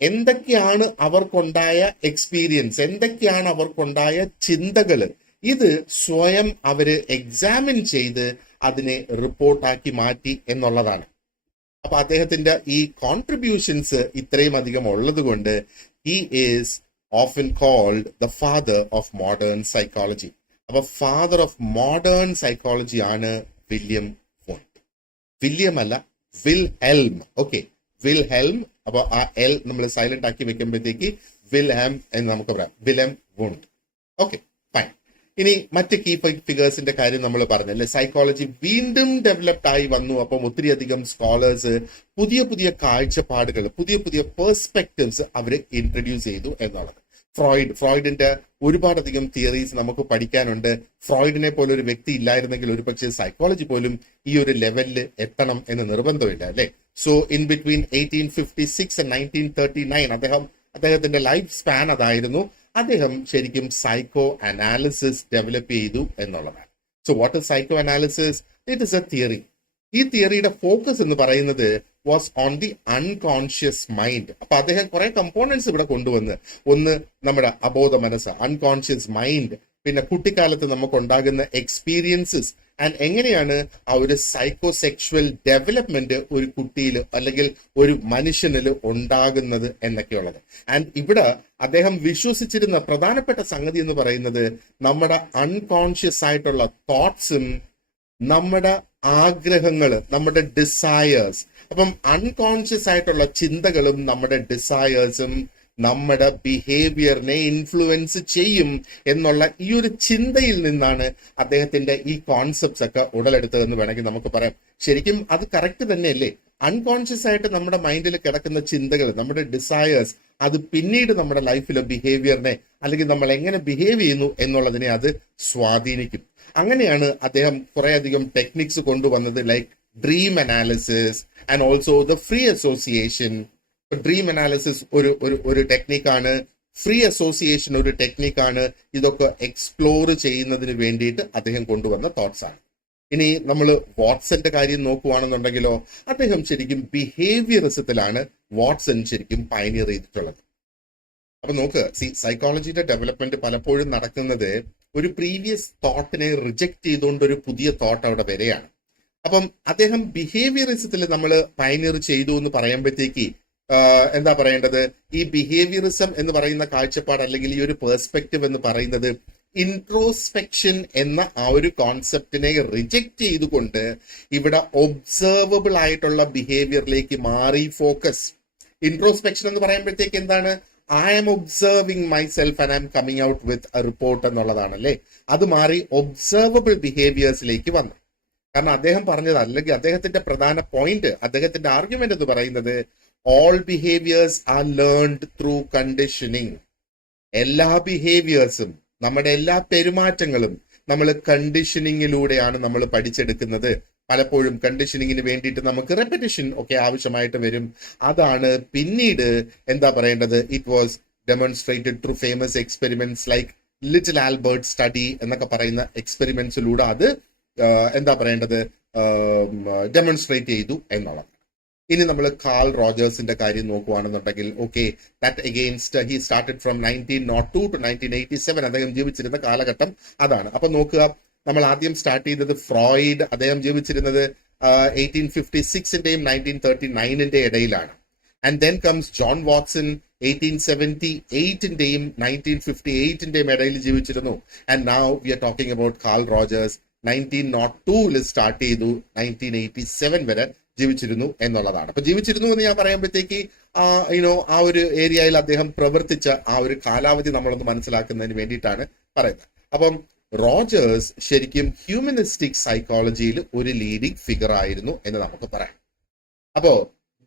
എന്തൊക്കെയാണ് അവർക്കുണ്ടായ എക്സ്പീരിയൻസ്, എന്തൊക്കെയാണ് അവർക്കുണ്ടായ ചിന്തകള്, ഇത് സ്വയം അവര് എക്സാമിൻ ചെയ്ത് അതിനെ റിപ്പോർട്ടാക്കി മാറ്റി എന്നുള്ളതാണ്. അപ്പൊ അദ്ദേഹത്തിന്റെ ഈ കോൺട്രിബ്യൂഷൻസ് ഇത്രയും അധികം ഉള്ളത് കൊണ്ട് he is often called the father of modern psychology. അപ്പൊ ഫാദർ ഓഫ് മോഡേൺ സൈക്കോളജി ആണ് വില്യം വോണ്ട്. വില്യം അല്ല, വിൽഹെൽം. ഓക്കെ, വിൽഹെൽം. അപ്പൊ ആ എൽ നമ്മൾ സൈലന്റ് ആക്കി വെക്കുമ്പോഴത്തേക്ക് വിൽഹാം എന്ന് നമുക്ക് പറയാം, വില്യം വോണ്ട്. Okay, fine. ഇനി മറ്റ് കീ ഫിഗേഴ്സിന്റെ കാര്യം നമ്മൾ പറഞ്ഞല്ലേ, സൈക്കോളജി വീണ്ടും ഡെവലപ്ഡ് ആയി വന്നു. അപ്പം ഒത്തിരിയധികം സ്കോളേഴ്സ് പുതിയ പുതിയ കാഴ്ചപ്പാടുകൾ, പുതിയ പുതിയ പെർസ്പെക്ടിവ്സ് അവർ ഇൻട്രൊഡ്യൂസ് ചെയ്തു എന്നുള്ളത്. ഫ്രോയിഡിന്റെ ഒരുപാടധികം തിയറീസ് നമുക്ക് പഠിക്കാനുണ്ട്. ഫ്രോയിഡിനെ പോലെ ഒരു വ്യക്തി ഇല്ലായിരുന്നെങ്കിൽ ഒരു പക്ഷേ സൈക്കോളജി പോലും ഈ ഒരു ലെവലിൽ എത്തണം എന്ന് നിർബന്ധമില്ല, അല്ലെ? സോ ഇൻ ബിറ്റ്വീൻ 1856 and 1939 അദ്ദേഹത്തിന്റെ ലൈഫ് സ്പാൻ അതായിരുന്നു. അദ്ദേഹം ശരിക്കും സൈക്കോ അനാലിസിസ് ഡെവലപ്പ് ചെയ്തു എന്നുള്ളതാണ്. So what is psycho analysis? It is A theory. ഈ തിയറിയുടെ ഫോക്കസ് എന്ന് പറയുന്നത് was on the unconscious mind. അപ്പൊ അദ്ദേഹം കുറെ കമ്പോണൻസ് ഇവിടെ കൊണ്ടുവന്ന്, ഒന്ന് നമ്മുടെ അബോധ മനസ്സ്, അൺകോൺഷ്യസ് മൈൻഡ്, പിന്നെ കുട്ടിക്കാലത്ത് നമുക്ക് ഉണ്ടാകുന്ന എക്സ്പീരിയൻസസ്, ആൻഡ് എങ്ങനെയാണ് ആ ഒരു സൈക്കോസെക്ഷുവൽ ഡെവലപ്മെന്റ് ഒരു കുട്ടിയിൽ അല്ലെങ്കിൽ ഒരു മനുഷ്യനിൽ ഉണ്ടാകുന്നത് എന്നൊക്കെയുള്ളത്. ആൻഡ് ഇവിടെ അദ്ദേഹം വിശ്വസിച്ചിരുന്ന പ്രധാനപ്പെട്ട സംഗതി എന്ന് പറയുന്നത് നമ്മുടെ അൺകോൺഷ്യസ് ആയിട്ടുള്ള തോട്ട്സും നമ്മുടെ ആഗ്രഹങ്ങള്, നമ്മുടെ ഡിസയേഴ്സ്. അപ്പം അൺകോൺഷ്യസ് ആയിട്ടുള്ള ചിന്തകളും നമ്മുടെ ഡിസയേഴ്സും നമ്മുടെ ബിഹേവിയറിനെ ഇൻഫ്ലുവൻസ് ചെയ്യും എന്നുള്ള ഈ ഒരു ചിന്തയിൽ നിന്നാണ് അദ്ദേഹത്തിന്റെ ഈ കോൺസെപ്റ്റ്സ് ഒക്കെ ഉടലെടുത്തതെന്ന് വേണമെങ്കിൽ നമുക്ക് പറയാം. ശരിക്കും അത് കറക്റ്റ് തന്നെയല്ലേ? അൺകോൺഷ്യസ് ആയിട്ട് നമ്മുടെ മൈൻഡിൽ കിടക്കുന്ന ചിന്തകൾ, നമ്മുടെ ഡിസയേഴ്സ്, അത് പിന്നീട് നമ്മുടെ ലൈഫിലെ ബിഹേവിയറിനെ അല്ലെങ്കിൽ നമ്മൾ എങ്ങനെ ബിഹേവ് ചെയ്യുന്നു എന്നുള്ളതിനെ അത് സ്വാധീനിക്കും. അങ്ങനെയാണ് അദ്ദേഹം കുറെ അധികം ടെക്നിക്സ് കൊണ്ടുവന്നത്, like dream analysis and also the free association. Dream analysis ഒരു ടെക്നിക്കാണ്, ഫ്രീ അസോസിയേഷൻ ഒരു ടെക്നിക്കാണ്. ഇതൊക്കെ എക്സ്പ്ലോർ ചെയ്യുന്നതിന് വേണ്ടിയിട്ട് അദ്ദേഹം കൊണ്ടുവന്ന തോട്ട്സ് ആണ്. ഇനി നമ്മൾ വാട്സന്റെ കാര്യം നോക്കുവാണെന്നുണ്ടെങ്കിലോ, അദ്ദേഹം ശരിക്കും ബിഹേവിയറിസത്തിലാണ് വാട്സൺ ശരിക്കും പയനിയർ ചെയ്തിട്ടുള്ളത്. അപ്പൊ നോക്ക്, സൈക്കോളജിയുടെ ഡെവലപ്മെന്റ് പലപ്പോഴും നടക്കുന്നത് ഒരു പ്രീവിയസ് തോട്ടിനെ റിജക്ട് ചെയ്തുകൊണ്ട് ഒരു പുതിയ തോട്ട് അവിടെ വരെയാണ്. അപ്പം അദ്ദേഹം ബിഹേവിയറിസത്തിൽ നമ്മൾ പയനിയർ ചെയ്തു എന്ന് പറയുമ്പോഴത്തേക്ക് എന്താ പറയേണ്ടത്? ഈ ബിഹേവിയറിസം എന്ന് പറയുന്ന കാഴ്ചപ്പാട് അല്ലെങ്കിൽ ഈ ഒരു പെർസ്പെക്റ്റീവ് എന്ന് പറയുന്നത് ഇൻട്രോസ്പെക്ഷൻ എന്ന ആ ഒരു കോൺസെപ്റ്റിനെ റിജക്ട് ചെയ്തുകൊണ്ട് ഇവിടെ ഒബ്സർവബിൾ ആയിട്ടുള്ള ബിഹേവിയറിലേക്ക് മാറി ഫോക്കസ്. ഇൻട്രോസ്പെക്ഷൻ എന്ന് പറയുമ്പോഴത്തേക്ക് എന്താണ്? I am observing myself and I am coming out with a report എന്നുള്ളതാണല്ലേ. അത് മാറി ഒബ്സർവബിൾ ബിഹേവിയേഴ്സിലേക്ക് വന്നു. കാരണം അദ്ദേഹം പറഞ്ഞത്, അല്ലെങ്കിൽ അദ്ദേഹത്തിന്റെ പ്രധാന പോയിന്റ്, അദ്ദേഹത്തിന്റെ ആർഗ്യുമെന്റ് എന്ന് പറയുന്നത് all behaviors are learned through conditioning. എല്ലാ ബിഹേവിയേഴ്സും, നമ്മുടെ എല്ലാ പെരുമാറ്റങ്ങളും നമ്മൾ കണ്ടീഷനിങ്ങിലൂടെയാണ് നമ്മൾ പഠിച്ചെടുക്കുന്നത്. പലപ്പോഴും കണ്ടീഷനിങ്ങിന് വേണ്ടിയിട്ട് നമുക്ക് റെപ്പറ്റീഷൻ ഒക്കെ ആവശ്യമായിട്ട് വരും. അതാണ് പിന്നീട് എന്താ പറയേണ്ടത്, it was demonstrated through famous experiments like little Albert study എന്നൊക്കെ പറയുന്ന എക്സ്പെരിമെന്റ്സിലൂടെ അത് എന്താ പറയേണ്ടത് ഡെമോൺസ്ട്രേറ്റ് ചെയ്തു എന്നുള്ളത്. ഇനി നമ്മൾ കാൾ റോജേഴ്സിന്റെ കാര്യം നോക്കുകയാണെന്നുണ്ടെങ്കിൽ okay, that against he started from 1902 to 1987. അദ്ദേഹം ജീവിച്ചിരുന്ന കാലഘട്ടം അതാണ്. അപ്പൊ നോക്കുക, നമ്മൾ ആദ്യം സ്റ്റാർട്ട് ചെയ്തത് ഫ്രോയിഡ്, അദ്ദേഹം ജീവിച്ചിരുന്നത് 1856-ന്റെയും 1939-ന്റെ ഇടയിലാണ്. And then comes John Watson 1878-ന്റെയും 1958-ന്റെയും ഇടയിൽ ജീവിച്ചിരുന്നു. And now we are talking about Carl Rogers 1902-ൽ സ്റ്റാർട്ട് ചെയ്തു, 1987 വരെ ജീവിച്ചിരുന്നു എന്നുള്ളതാണ്. അപ്പൊ ജീവിച്ചിരുന്നു എന്ന് ഞാൻ പറയുമ്പോഴത്തേക്ക് ആ ഒരു ഏരിയയിൽ അദ്ദേഹം പ്രവർത്തിച്ച ആ ഒരു കാലാവധി നമ്മളൊന്ന് മനസ്സിലാക്കുന്നതിന് വേണ്ടിയിട്ടാണ് പറയുന്നത്. അപ്പം റോജേഴ്സ് ശരിക്കും ഹ്യൂമനിസ്റ്റിക് സൈക്കോളജിയിൽ ഒരു ലീഡിംഗ് ഫിഗർ ആയിരുന്നു എന്ന് നമുക്ക് പറയാം. അപ്പോ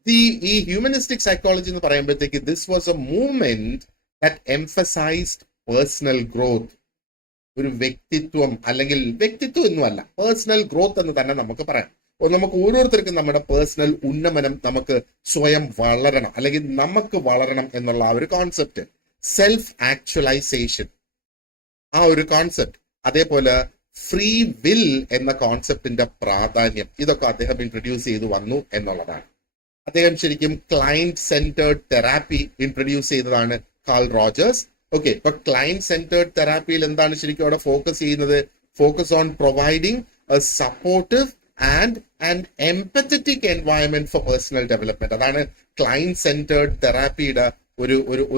ഈ ഹ്യൂമനിസ്റ്റിക് സൈക്കോളജി എന്ന് പറയുമ്പോഴത്തേക്ക് this was A movement that emphasised personal growth. ഒരു വ്യക്തിത്വം, അല്ലെങ്കിൽ വ്യക്തിത്വം ഒന്നുമല്ല, പേഴ്സണൽ ഗ്രോത്ത് എന്ന് തന്നെ നമുക്ക് പറയാം. നമുക്ക് ഓരോരുത്തർക്കും നമ്മുടെ പേഴ്സണൽ ഉന്നമനം, നമുക്ക് സ്വയം വളരണം, അല്ലെങ്കിൽ നമുക്ക് വളരണം എന്നുള്ള ആ ഒരു കോൺസെപ്റ്റ്, സെൽഫ് ആക്ച്വലൈസേഷൻ, ആ ഒരു കോൺസെപ്റ്റ്, അതേപോലെ ഫ്രീ വിൽ എന്ന കോൺസെപ്റ്റിന്റെ പ്രാധാന്യം, ഇതൊക്കെ അദ്ദേഹം ഇൻട്രൊഡ്യൂസ് ചെയ്തു വന്നു എന്നുള്ളതാണ്. അദ്ദേഹം ശരിക്കും ക്ലയന്റ് സെന്റേർഡ് തെറാപ്പി ഇൻട്രൊഡ്യൂസ് ചെയ്തതാണ് കാൾ റോജേഴ്സ്. ഓക്കെ, ഇപ്പൊ ക്ലയന്റ് സെന്റേർഡ് തെറാപ്പിയിൽ എന്താണ് ശരിക്കും അവിടെ ഫോക്കസ് ചെയ്യുന്നത്? Focus on providing A supportive and and empathetic environment for personal development. അതാണ് ക്ലയന്റ് സെന്റേർഡ് തെറാപ്പിയുടെ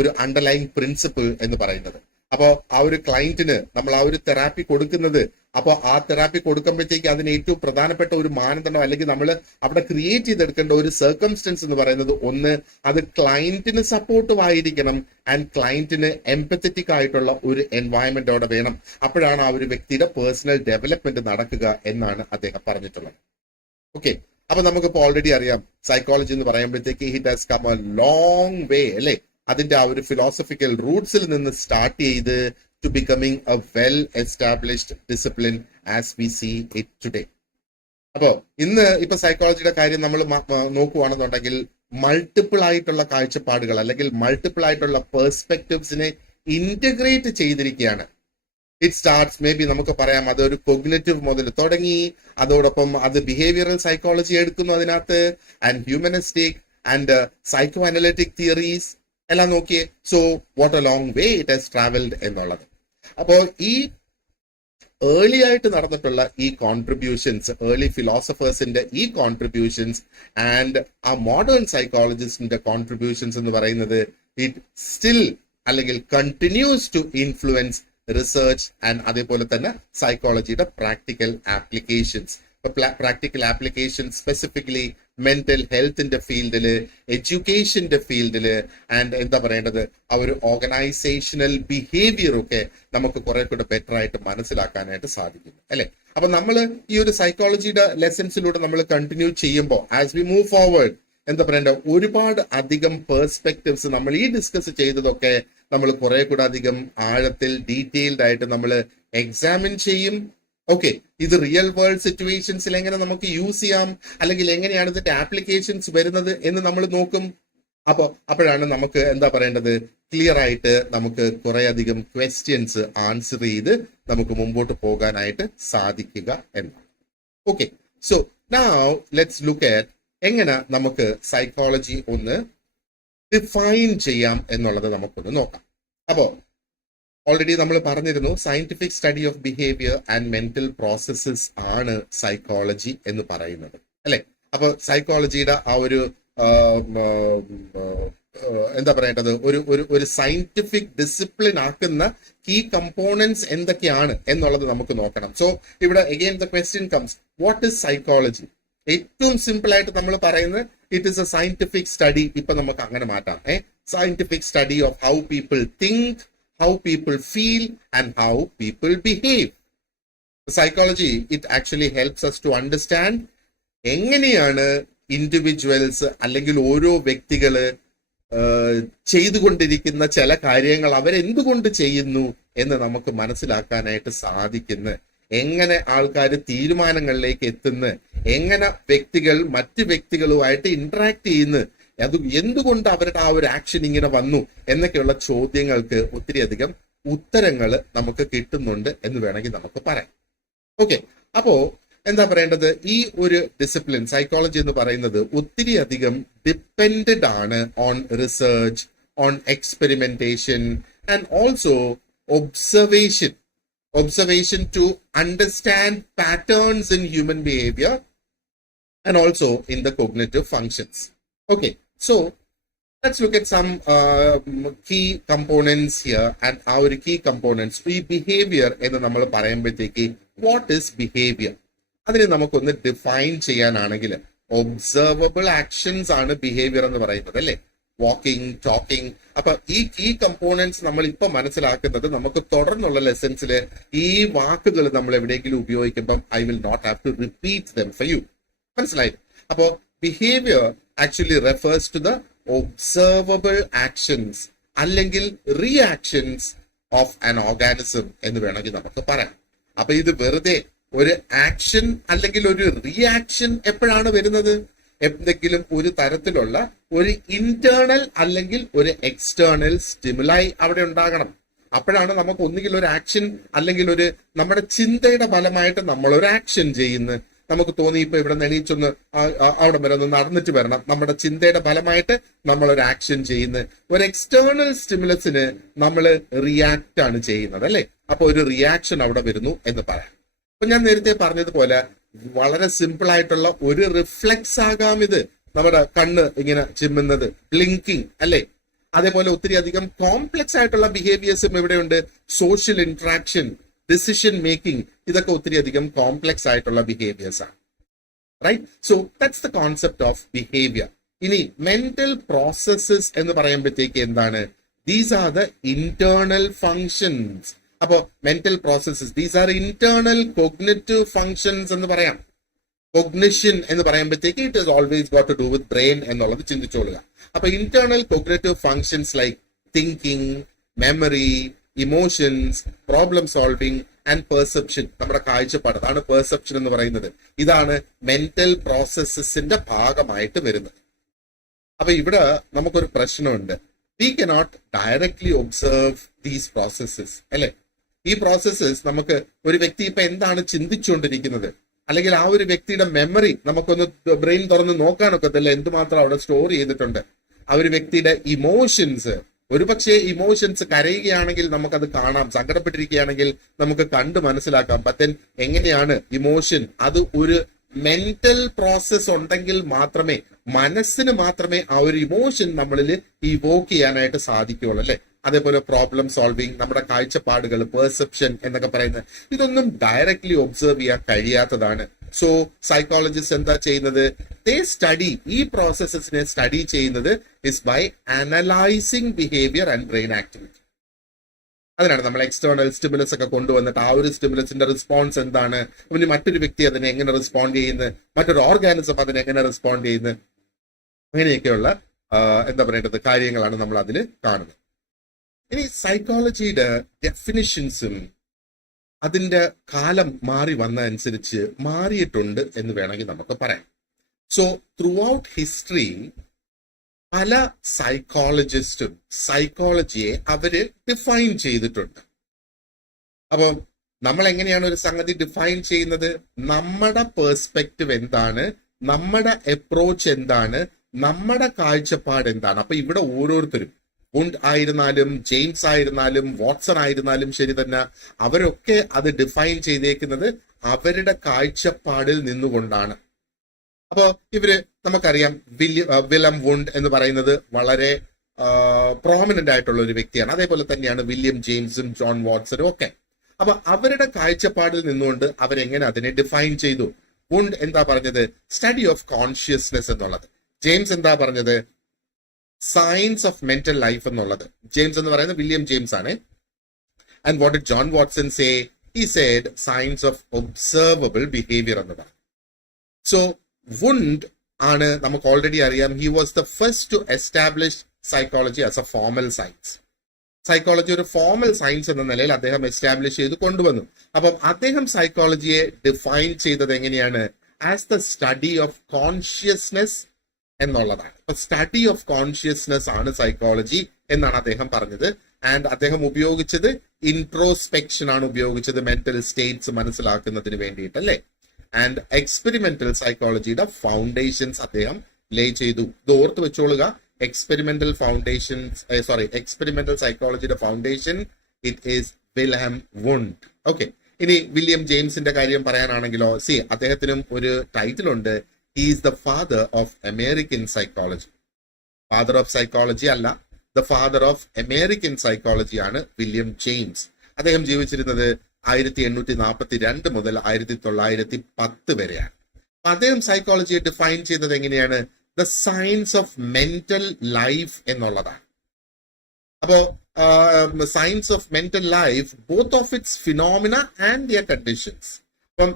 ഒരു അണ്ടർലൈൻ പ്രിൻസിപ്പിൾ എന്ന് പറയുന്നത്. അപ്പോൾ ആ ഒരു ക്ലയന്റിന് നമ്മൾ ആ ഒരു തെറാപ്പി കൊടുക്കുന്നത്, അപ്പോൾ ആ തെറാപ്പി കൊടുക്കുമ്പോഴത്തേക്ക് അതിന് ഏറ്റവും പ്രധാനപ്പെട്ട ഒരു മാനദണ്ഡം, അല്ലെങ്കിൽ നമ്മൾ അവിടെ ക്രിയേറ്റ് ചെയ്തെടുക്കേണ്ട ഒരു സർക്കംസ്റ്റൻസ് എന്ന് പറയുന്നത്, ഒന്ന്, അത് ക്ലയന്റിന് സപ്പോർട്ടീവ് ആയിരിക്കണം, ആൻഡ് ക്ലയന്റിന് എംപത്തറ്റിക് ആയിട്ടുള്ള ഒരു എൻവയൺമെന്റ് അവിടെ വേണം. അപ്പോഴാണ് ആ ഒരു വ്യക്തിയുടെ പേഴ്സണൽ ഡെവലപ്മെന്റ് നടക്കുക എന്നാണ് അദ്ദേഹം പറഞ്ഞിട്ടുള്ളത്. ഓക്കെ, അപ്പൊ നമുക്കിപ്പോൾ ഓൾറെഡി അറിയാം സൈക്കോളജി എന്ന് പറയുമ്പോഴത്തേക്ക് it has come a long way അല്ലേ. അതിന്റെ ആ ഒരു ഫിലോസഫിക്കൽ റൂട്ട്സിൽ നിന്ന് സ്റ്റാർട്ട് ചെയ്ത് to becoming a well established discipline as we see it today. അപ്പോ ഇന്ന് ഇപ്പൊ സൈക്കോളജിയുടെ കാര്യം നമ്മൾ നോക്കുകയാണെന്നുണ്ടെങ്കിൽ മൾട്ടിപ്പിൾ ആയിട്ടുള്ള കാഴ്ചപ്പാടുകൾ, അല്ലെങ്കിൽ മൾട്ടിപ്പിൾ ആയിട്ടുള്ള പെർസ്പെക്ടിവ്സിനെ ഇന്റഗ്രേറ്റ് ചെയ്തിരിക്കുകയാണ്. ഇറ്റ് സ്റ്റാർട്ട്സ്, മേ ബി നമുക്ക് പറയാം, അതൊരു കൊഗ്നിറ്റീവ് മുതൽ തുടങ്ങി, അതോടൊപ്പം അത് ബിഹേവിയറൽ സൈക്കോളജി എടുക്കുന്നു അതിനകത്ത്, and humanistic and psycho analytic theories എല്ലാം നോക്കിയേ. So what A long way it has travelled എന്നുള്ളത്. അപ്പോൾ ഈ ഏർലി ആയിട്ട് നടന്നിട്ടുള്ള ഈ കോൺട്രിബ്യൂഷൻസ്, ഏർലി ഫിലോസഫേഴ്സിന്റെ ഈ കോൺട്രിബ്യൂഷൻസ് ആൻഡ് ആ മോഡേൺ സൈക്കോളജിസ്റ്റിന്റെ കോൺട്രിബ്യൂഷൻസ് എന്ന് പറയുന്നത് ഇറ്റ് സ്റ്റിൽ, അല്ലെങ്കിൽ continues to influence research and അതേപോലെ തന്നെ സൈക്കോളജിയുടെ practical applications. Practical application specifically mental ഹെൽത്തിന്റെ ഫീൽഡില്, എഡ്യൂക്കേഷന്റെ ഫീൽഡില്, ആൻഡ് എന്താ പറയേണ്ടത്, ആ ഒരു ഓർഗനൈസേഷണൽ ബിഹേവിയർ ഒക്കെ നമുക്ക് കുറെ കൂടെ ബെറ്റർ ആയിട്ട് മനസ്സിലാക്കാനായിട്ട് സാധിക്കുന്നു അല്ലെ. അപ്പൊ നമ്മൾ ഈ ഒരു സൈക്കോളജിയുടെ ലെസൺസിലൂടെ നമ്മൾ കണ്ടിന്യൂ ചെയ്യുമ്പോൾ, ആസ് വി മൂവ് ഫോർവേഡ്, എന്താ പറയേണ്ടത്, ഒരുപാട് അധികം പെർസ്പെക്ടിവ്സ് നമ്മൾ ഈ ഡിസ്കസ് ചെയ്തതൊക്കെ നമ്മൾ കുറെ കൂടെ അധികം ആഴത്തിൽ ഡീറ്റെയിൽഡ് ആയിട്ട് നമ്മൾ എക്സാമിൻ ചെയ്യും. ഓക്കെ, ഇത് റിയൽ വേൾഡ് സിറ്റുവേഷൻസിൽ എങ്ങനെ നമുക്ക് യൂസ് ചെയ്യാം, അല്ലെങ്കിൽ എങ്ങനെയാണ് ഇതിന്റെ ആപ്ലിക്കേഷൻസ് വരുന്നത് എന്ന് നമ്മൾ നോക്കും. അപ്പോഴാണ് നമുക്ക് എന്താ പറയേണ്ടത്, ക്ലിയർ ആയിട്ട് നമുക്ക് കുറെ അധികം ക്വസ്റ്റ്യൻസ് ആൻസർ ചെയ്ത് നമുക്ക് മുമ്പോട്ട് പോകാനായിട്ട് സാധിക്കുക എന്നാണ്. Okay, so now let's look at എങ്ങനെ നമുക്ക് സൈക്കോളജി ഒന്ന് ഡിഫൈൻ ചെയ്യാം എന്നുള്ളത് നമുക്കൊന്ന് നോക്കാം. അപ്പോ ഓൾറെഡി നമ്മൾ പറഞ്ഞിരുന്നു, scientific study of behaviour and mental processes ആണ് സൈക്കോളജി എന്ന് പറയുന്നത് അല്ലെ. അപ്പൊ സൈക്കോളജിയുടെ ആ ഒരു എന്താ പറയേണ്ടത്, ഒരു സയന്റിഫിക് ഡിസിപ്ലിൻ ആക്കുന്ന കീ കമ്പോണൻസ് എന്തൊക്കെയാണ് എന്നുള്ളത് നമുക്ക് നോക്കണം. സോ ഇവിടെ again the question comes, what is psychology? ഏറ്റവും സിമ്പിൾ ആയിട്ട് നമ്മൾ പറയുന്നത് it is A scientific study. ഇപ്പൊ നമുക്ക് അങ്ങനെ മാറ്റാം, scientific study of how people think, how people feel and how people behave. Psychology, it actually helps us to understand എങ്ങനെയാണ് ഇൻഡിവിജ്വൽസ് അല്ലെങ്കിൽ ഓരോ വ്യക്തികള് ചെയ്തുകൊണ്ടിരിക്കുന്ന ചില കാര്യങ്ങൾ അവരെന്തുകൊണ്ട് ചെയ്യുന്നു എന്ന് നമുക്ക് മനസ്സിലാക്കാനായിട്ട് സാധിക്കുന്നു. എങ്ങനെ ആൾക്കാർ തീരുമാനങ്ങളിലേക്ക് എത്തുന്നു, എങ്ങനെ വ്യക്തികൾ മറ്റ് വ്യക്തികളുമായിട്ട് ഇന്ററാക്ട് ചെയ്യുന്നു, അത് എന്തുകൊണ്ട് അവരുടെ ആ ഒരു ആക്ഷൻ ഇങ്ങനെ വന്നു എന്നൊക്കെയുള്ള ചോദ്യങ്ങൾക്ക് ഒത്തിരി അധികം ഉത്തരങ്ങൾ നമുക്ക് കിട്ടുന്നുണ്ട് എന്ന് വേണമെങ്കിൽ നമുക്ക് പറയാം. ഓക്കെ, അപ്പോ എന്താ പറയേണ്ടത്, ഈ ഒരു ഡിസിപ്ലിൻ സൈക്കോളജി എന്ന് പറയുന്നത് ഒത്തിരി അധികം ഡിപ്പെൻഡഡ് ആണ് on research, on experimentation and also observation to understand patterns in human behavior and also in the cognitive functions. Okay, so let's look at some key components here. And our key components, behavior എന്ന് നമ്മൾ പറയുമ്പോഴത്തേക്ക് what is behavior? അതിനെ നമുക്കൊന്ന് ഡിഫൈൻ ചെയ്യാനാണെങ്കിൽ ഒബ്സർവബിൾ ആക്ഷൻസ് ആണ് ബിഹേവിയർ എന്ന് പറയുന്നത്, അല്ലേ? Walking, talking. അപ്പൊ ഈ കീ കമ്പോണൻസ് നമ്മൾ ഇപ്പൊ മനസ്സിലാക്കുന്നത് നമുക്ക് തുടർന്നുള്ള ലെസൺസിൽ ഈ വാക്കുകൾ നമ്മൾ എവിടെയെങ്കിലും ഉപയോഗിക്കുമ്പോൾ I will not have to repeat them for you. മനസ്സിലായി? അപ്പോ behaviour actually refers to the observable actions അല്ലെങ്കിൽ റിയാക്ഷൻസ് ഓഫ് ആൻ ഓർഗാനിസം എന്ന് വേണമെങ്കിൽ നമുക്ക് പറയാം. അപ്പൊ ഇത് വെറുതെ ഒരു ആക്ഷൻ അല്ലെങ്കിൽ ഒരു റിയാക്ഷൻ എപ്പോഴാണ് വരുന്നത്? എന്തെങ്കിലും ഒരു തരത്തിലുള്ള ഒരു ഇന്റേണൽ അല്ലെങ്കിൽ ഒരു എക്സ്റ്റേണൽ സ്റ്റിമുലായി അവിടെ ഉണ്ടാകണം. അപ്പോഴാണ് നമുക്ക് ഒന്നുകിൽ ഒരു ആക്ഷൻ അല്ലെങ്കിൽ ഒരു നമ്മുടെ ചിന്തയുടെ ഫലമായിട്ട് നമ്മൾ ഒരു ആക്ഷൻ ചെയ്യുന്നത്. നമുക്ക് തോന്നി ഇപ്പൊ ഇവിടെ എണീച്ചൊന്ന് അവിടെ വരെ ഒന്ന് നടന്നിട്ട് വരണം, നമ്മുടെ ചിന്തയുടെ ഫലമായിട്ട് നമ്മൾ ഒരു ആക്ഷൻ ചെയ്യുന്നത്. ഒരു എക്സ്റ്റേണൽ സ്റ്റിമുലസിന് നമ്മൾ റിയാക്ട് ആണ് ചെയ്യുന്നത്, അല്ലെ? അപ്പൊ ഒരു റിയാക്ഷൻ അവിടെ വരുന്നു എന്ന് പറയാം. അപ്പൊ ഞാൻ നേരത്തെ പറഞ്ഞതുപോലെ വളരെ സിമ്പിൾ ആയിട്ടുള്ള ഒരു റിഫ്ലെക്സ് ആകാം ഇത്. നമ്മുടെ കണ്ണ് ഇങ്ങനെ ചിമ്മുന്നത്, ബ്ലിങ്കിങ്, അല്ലെ? അതേപോലെ ഒത്തിരി അധികം കോംപ്ലക്സ് ആയിട്ടുള്ള ബിഹേവിയേഴ്സും ഇവിടെയുണ്ട്. സോഷ്യൽ ഇന്ററാക്ഷൻ, ഡിസിഷൻ മേക്കിംഗ്, ഇതൊക്കെ ഒത്തിരി അധികം കോംപ്ലക്സ് ആയിട്ടുള്ള ബിഹേവിയേഴ്സ് ആണ്. Right? So that's the concept of behaviour. ഇനി മെന്റൽ പ്രോസസ്സസ് എന്ന് പറയുമ്പോഴത്തേക്ക് എന്താണ്? These are the internal functions. അപ്പോ mental processes, these are internal cognitive functions എന്ന് പറയാം. കൊഗ്നിഷൻ എന്ന് പറയുമ്പോഴത്തേക്ക് it is always got to do with brain എന്നുള്ളത് ചിന്തിച്ചോളുക. അപ്പൊ internal cognitive functions like thinking, memory, emotions, problem solving and perception, നമ്മുടെ കാഴ്ചപ്പാട്, അതാണ് പെർസെപ്ഷൻ എന്ന് പറയുന്നത്. ഇതാണ് മെന്റൽ പ്രോസസ്സസിന്റെ ഭാഗമായിട്ട് വരുന്നത്. അപ്പൊ ഇവിടെ നമുക്കൊരു പ്രശ്നമുണ്ട്. We cannot directly observe these processes, അല്ലെ? ഈ പ്രോസസ്സസ് നമുക്ക് ഒരു വ്യക്തി ഇപ്പൊ എന്താണ് ചിന്തിച്ചുകൊണ്ടിരിക്കുന്നത്, അല്ലെങ്കിൽ ആ ഒരു വ്യക്തിയുടെ മെമ്മറി നമുക്കൊന്ന് ബ്രെയിൻ തുറന്ന് നോക്കാനൊക്കത്തില്ല, എന്തുമാത്രം അവിടെ സ്റ്റോർ ചെയ്തിട്ടുണ്ട്. ആ ഒരു വ്യക്തിയുടെ ഇമോഷൻസ്, ഒരുപക്ഷെ ഇമോഷൻസ് കരയുകയാണെങ്കിൽ നമുക്കത് കാണാം, സങ്കടപ്പെട്ടിരിക്കുകയാണെങ്കിൽ നമുക്ക് കണ്ട് മനസ്സിലാക്കാം. ബട്ട് എങ്ങനെയാണ് ഇമോഷൻ? അത് ഒരു മെന്റൽ പ്രോസസ് ഉണ്ടെങ്കിൽ മാത്രമേ, മനസ്സിന് മാത്രമേ ആ ഒരു ഇമോഷൻ നമ്മളിൽ ഇവോക്ക് ചെയ്യാനായിട്ട് സാധിക്കുകയുള്ളൂ, അല്ലെ? അതേപോലെ പ്രോബ്ലം സോൾവിങ്, നമ്മുടെ കാഴ്ചപ്പാടുകൾ, പെർസെപ്ഷൻ എന്നൊക്കെ പറയുന്നത്, ഇതൊന്നും ഡയറക്ട്ലി ഒബ്സർവ് ചെയ്യാൻ കഴിയാത്തതാണ്. സോ സൈക്കോളജിസ്റ്റ് എന്താ ചെയ്യുന്നത്? ദേ സ്റ്റഡി, ഈ പ്രോസസ്സസിനെ സ്റ്റഡി ചെയ്യുന്നത് is by analysing behaviour and brain activity. അതിനാണ് നമ്മൾ എക്സ്റ്റേണൽ സ്റ്റിമുലസ് ഒക്കെ കൊണ്ടുവന്നിട്ട് ആ ഒരു സ്റ്റിമുലസിന്റെ റെസ്പോൺസ് എന്താണ്, പിന്നെ മറ്റൊരു വ്യക്തി അതിനെ എങ്ങനെ റെസ്പോണ്ട് ചെയ്യുന്നത്, മറ്റൊരു ഓർഗാനിസം അതിനെ എങ്ങനെ റെസ്പോണ്ട് ചെയ്യുന്നത്, അങ്ങനെയൊക്കെയുള്ള എന്താ പറയേണ്ടത് കാര്യങ്ങളാണ് നമ്മൾ അതിൽ കാണുന്നത്. ഇനി സൈക്കോളജിയുടെ ഡെഫിനിഷൻസും അതിന്റെ കാലം മാറി വന്ന അനുസരിച്ച് മാറിയിട്ടുണ്ട് എന്ന് വേണമെങ്കിൽ നമുക്ക് പറയാം. സോ ത്രൂ ഔട്ട് ഹിസ്റ്ററി പല സൈക്കോളജിസ്റ്റും സൈക്കോളജിയെ അവര് ഡിഫൈൻ ചെയ്തിട്ടുണ്ട്. അപ്പം നമ്മൾ എങ്ങനെയാണ് ഒരു സംഗതി ഡിഫൈൻ ചെയ്യുന്നത്? നമ്മുടെ പേഴ്സ്പെക്റ്റീവ് എന്താണ്, നമ്മുടെ അപ്രോച്ച് എന്താണ്, നമ്മുടെ കാഴ്ചപ്പാട് എന്താണ്. അപ്പൊ ഇവിടെ ഓരോരുത്തരും, വുണ്ട് ആയിരുന്നാലും ജെയിംസ് ആയിരുന്നാലും വാട്സൺ ആയിരുന്നാലും ശരി തന്നെ, അവരൊക്കെ അത് ഡിഫൈൻ ചെയ്തേക്കുന്നത് അവരുടെ കാഴ്ചപ്പാടിൽ നിന്നുകൊണ്ടാണ്. അപ്പൊ ഇവര് നമുക്കറിയാം, വിലം വുണ്ട് എന്ന് പറയുന്നത് വളരെ പ്രോമിനന്റ് ആയിട്ടുള്ള ഒരു വ്യക്തിയാണ്. അതേപോലെ തന്നെയാണ് വില്യം ജെയിംസും ജോൺ വാട്സണും ഒക്കെ. അപ്പൊ അവരുടെ കാഴ്ചപ്പാടിൽ നിന്നുകൊണ്ട് അവരെങ്ങനെ അതിനെ ഡിഫൈൻ ചെയ്തു? വുണ്ട് എന്താ പറഞ്ഞത്? സ്റ്റഡി ഓഫ് കോൺഷ്യസ്നെസ് എന്നുള്ളത്. ജെയിംസ് എന്താ പറഞ്ഞത്? സയൻസ് ഓഫ് മെന്റൽ ലൈഫ് എന്നുള്ളത്. ജെയിംസ് എന്ന് പറയുന്നത് വില്യം ജെയിംസ് ആണ്. And what did John Watson say? He said science of observable behaviour എന്ന് പറഞ്ഞു. സോ വുണ്ട് ആണ് നമുക്ക് ഓൾറെഡി അറിയാം, he was the first to establish psychology as a formal science. Psychology ഒരു ഫോർമൽ സയൻസ് എന്ന നിലയിൽ അദ്ദേഹം എസ്റ്റാബ്ലിഷ് ചെയ്ത് കൊണ്ടുവന്നു. അപ്പം അദ്ദേഹം സൈക്കോളജിയെ ഡിഫൈൻ ചെയ്തത് എങ്ങനെയാണ്? As the study of consciousness എന്നുള്ളതാണ്. അപ്പൊ സ്റ്റഡി ഓഫ് കോൺഷ്യസ്നെസ് ആണ് സൈക്കോളജി എന്നാണ് അദ്ദേഹം പറഞ്ഞത്. ആൻഡ് അദ്ദേഹം ഉപയോഗിച്ചത് ഇൻട്രോസ്പെക്ഷൻ ആണ് ഉപയോഗിച്ചത് മെന്റൽ സ്റ്റേറ്റ്സ് മനസ്സിലാക്കുന്നതിന് വേണ്ടിയിട്ട്, അല്ലേ? ആൻഡ് എക്സ്പെരിമെന്റൽ സൈക്കോളജിയുടെ ഫൗണ്ടേഷൻസ് അദ്ദേഹം ലേ ചെയ്തു. ഇത് ഓർത്ത് വെച്ചോളുക. എക്സ്പെരിമെന്റൽ സൈക്കോളജിയുടെ foundation it is Wilhelm Wundt. Okay, ഇനി വില്യം ജെയിംസിന്റെ കാര്യം പറയാനാണെങ്കിലോ, അദ്ദേഹത്തിനും ഒരു ടൈറ്റിൽ ഉണ്ട്. He is the father of American psychology. Father of psychology അല്ല, the father of American psychology ആണ് വില്യം ജെയിംസ്. അദ്ദേഹം ജീവിച്ചിരുന്നത് 1842 മുതൽ 1910 വരെയാണ്. അദ്ദേഹം സൈക്കോളജിയെ ഡിഫൈൻ ചെയ്തത് എങ്ങനെയാണ്? The science of mental life എന്നുള്ളതാണ്. അപ്പോ science of mental life, both of its phenomena and their conditions. അപ്പം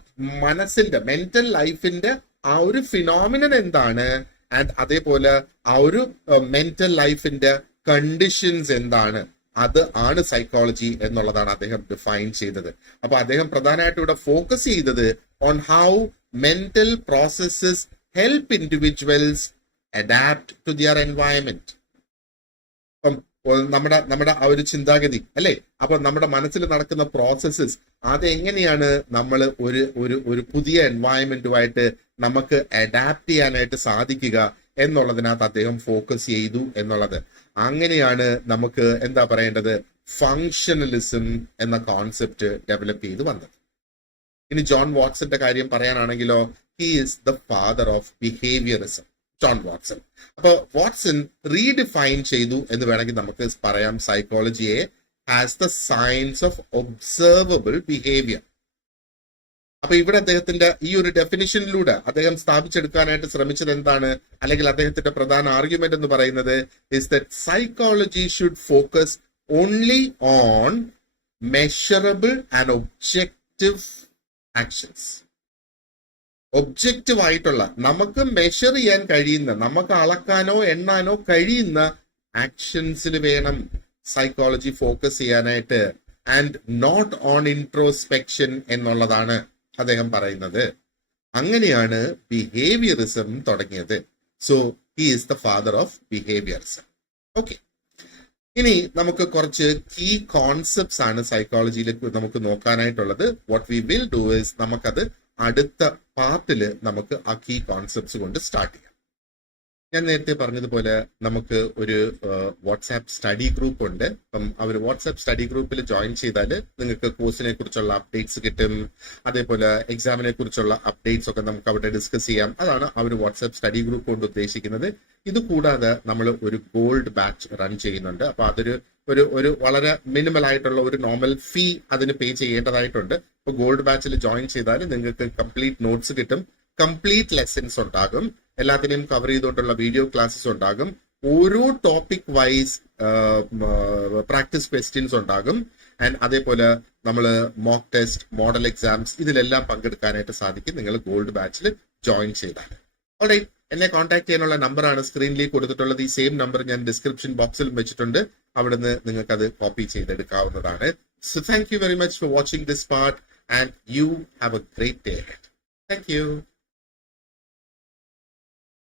മനസ്സിന്റെ മെന്റൽ ലൈഫിന്റെ ആ ഒരു ഫിനോമിനൻ എന്താണ്, ആൻഡ് അതേപോലെ ആ ഒരു മെന്റൽ ലൈഫിന്റെ കണ്ടീഷൻസ് എന്താണ്, അത് ആണ് സൈക്കോളജി എന്നുള്ളതാണ് അദ്ദേഹം ഡിഫൈൻ ചെയ്തത്. അപ്പൊ അദ്ദേഹം പ്രധാനമായിട്ട് ഇവിടെ ഫോക്കസ് ചെയ്തത് on how mental processes help individuals adapt to their environment. അപ്പം നമ്മുടെ ആ ഒരു ചിന്താഗതി, അല്ലെ? അപ്പൊ നമ്മുടെ മനസ്സിൽ നടക്കുന്ന പ്രോസസ്സസ് അതെങ്ങനെയാണ് നമ്മൾ ഒരു പുതിയ എൻവയൺമെന്റുമായിട്ട് നമുക്ക് അഡാപ്റ്റ് ചെയ്യാനായിട്ട് സാധിക്കുക എന്നുള്ളതിനകത്ത് അദ്ദേഹം ഫോക്കസ് ചെയ്തു എന്നുള്ളത്. അങ്ങനെയാണ് നമുക്ക് എന്താ പറയേണ്ടത്, ഫങ്ഷണലിസം എന്ന കോൺസെപ്റ്റ് ഡെവലപ്പ് ചെയ്ത് വന്നത്. ഇനി ജോൺ വാട്സന്റെ കാര്യം പറയാനാണെങ്കിലോ, he is the father of behaviourism, John Watson. അപ്പൊ വാട്സൺ റീഡിഫൈൻ ചെയ്തു എന്ന് വേണമെങ്കിൽ നമുക്ക് പറയാം സൈക്കോളജിയെ as the science of observable behaviour. അപ്പൊ ഇവിടെ അദ്ദേഹത്തിന്റെ ഈ ഒരു ഡെഫിനിഷനിലൂടെ അദ്ദേഹം സ്ഥാപിച്ചെടുക്കാനായിട്ട് ശ്രമിച്ചത് എന്താണ്, അല്ലെങ്കിൽ അദ്ദേഹത്തിന്റെ പ്രധാന ആർഗ്യുമെന്റ് എന്ന് പറയുന്നത് is that psychology should focus only on measurable and objective actions. Objective ആയിട്ടുള്ള, നമുക്ക് മെഷർ ചെയ്യാൻ കഴിയുന്ന, നമുക്ക് അളക്കാനോ എണ്ണാനോ കഴിയുന്ന ആക്ഷൻസിൽ വേണം സൈക്കോളജി ഫോക്കസ് ചെയ്യാനായിട്ട്, ആൻഡ് നോട്ട് ഓൺ ഇൻട്രോസ്പെക്ഷൻ എന്നുള്ളതാണ് അദ്ദേഹം പറയുന്നത്. അങ്ങനെയാണ് ബിഹേവിയറിസം തുടങ്ങിയത്. So he is the father of behaviourism. Okay, ഇനി നമുക്ക് കുറച്ച് കീ കോൺസെപ്റ്റ്സ് ആണ് സൈക്കോളജിയിൽ നമുക്ക് നോക്കാനായിട്ടുള്ളത്. What we will do is, നമുക്കത് അടുത്ത പാർട്ടിൽ നമുക്ക് ആ കീ കോൺസെപ്റ്റ്സ് കൊണ്ട് സ്റ്റാർട്ട് ചെയ്യാം. ഞാൻ നേരത്തെ പറഞ്ഞതുപോലെ നമുക്ക് ഒരു വാട്സാപ്പ് സ്റ്റഡി ഗ്രൂപ്പ് ഉണ്ട്. അപ്പം അവർ വാട്സാപ്പ് സ്റ്റഡി ഗ്രൂപ്പിൽ ജോയിൻ ചെയ്താൽ നിങ്ങൾക്ക് കോഴ്സിനെ കുറിച്ചുള്ള അപ്ഡേറ്റ്സ് കിട്ടും. അതേപോലെ എക്സാമിനെ കുറിച്ചുള്ള അപ്ഡേറ്റ്സ് ഒക്കെ നമുക്ക് അവിടെ ഡിസ്കസ് ചെയ്യാം. അതാണ് ആ ഒരു വാട്സാപ്പ് സ്റ്റഡി ഗ്രൂപ്പ് കൊണ്ട് ഉദ്ദേശിക്കുന്നത്. ഇത് കൂടാതെ നമ്മൾ ഒരു ഗോൾഡ് ബാച്ച് റൺ ചെയ്യുന്നുണ്ട്. അപ്പൊ അതൊരു ഒരു വളരെ മിനിമൽ ആയിട്ടുള്ള ഒരു നോർമൽ ഫീ അതിന് പേ ചെയ്യേണ്ടതായിട്ടുണ്ട്. ഇപ്പൊ ഗോൾഡ് ബാച്ചിൽ ജോയിൻ ചെയ്താൽ നിങ്ങൾക്ക് കംപ്ലീറ്റ് നോട്ട്സ് കിട്ടും, കംപ്ലീറ്റ് ലെസൺസ് ഉണ്ടാകും, എല്ലാത്തിനെയും കവർ ചെയ്തുകൊണ്ടുള്ള വീഡിയോ ക്ലാസ്സസ് ഉണ്ടാകും, ഓരോ ടോപ്പിക് വൈസ് പ്രാക്ടീസ് ക്വസ്റ്റ്യൻസ് ഉണ്ടാകും, ആൻഡ് അതേപോലെ നമ്മൾ മോക്ക് ടെസ്റ്റ്, മോഡൽ എക്സാംസ് ഇതിലെല്ലാം പങ്കെടുക്കാനായിട്ട് സാധിക്കും നിങ്ങൾ ഗോൾഡ് ബാച്ചിൽ ജോയിൻ ചെയ്താൽ. ഓൾറൈറ്റ്, എന്നെ കോൺടാക്ട് ചെയ്യാനുള്ള നമ്പറാണ് സ്ക്രീനിൽ കൊടുത്തിട്ടുള്ളത്. ഈ സെയിം നമ്പർ ഞാൻ ഡിസ്ക്രിപ്ഷൻ ബോക്സിൽ വെച്ചിട്ടുണ്ട്. അവിടുന്ന് നിങ്ങൾക്ക് അത് കോപ്പി ചെയ്തെടുക്കാവുന്നതാണ്. So thank you very much for watching this part and you have a great day. Thank U.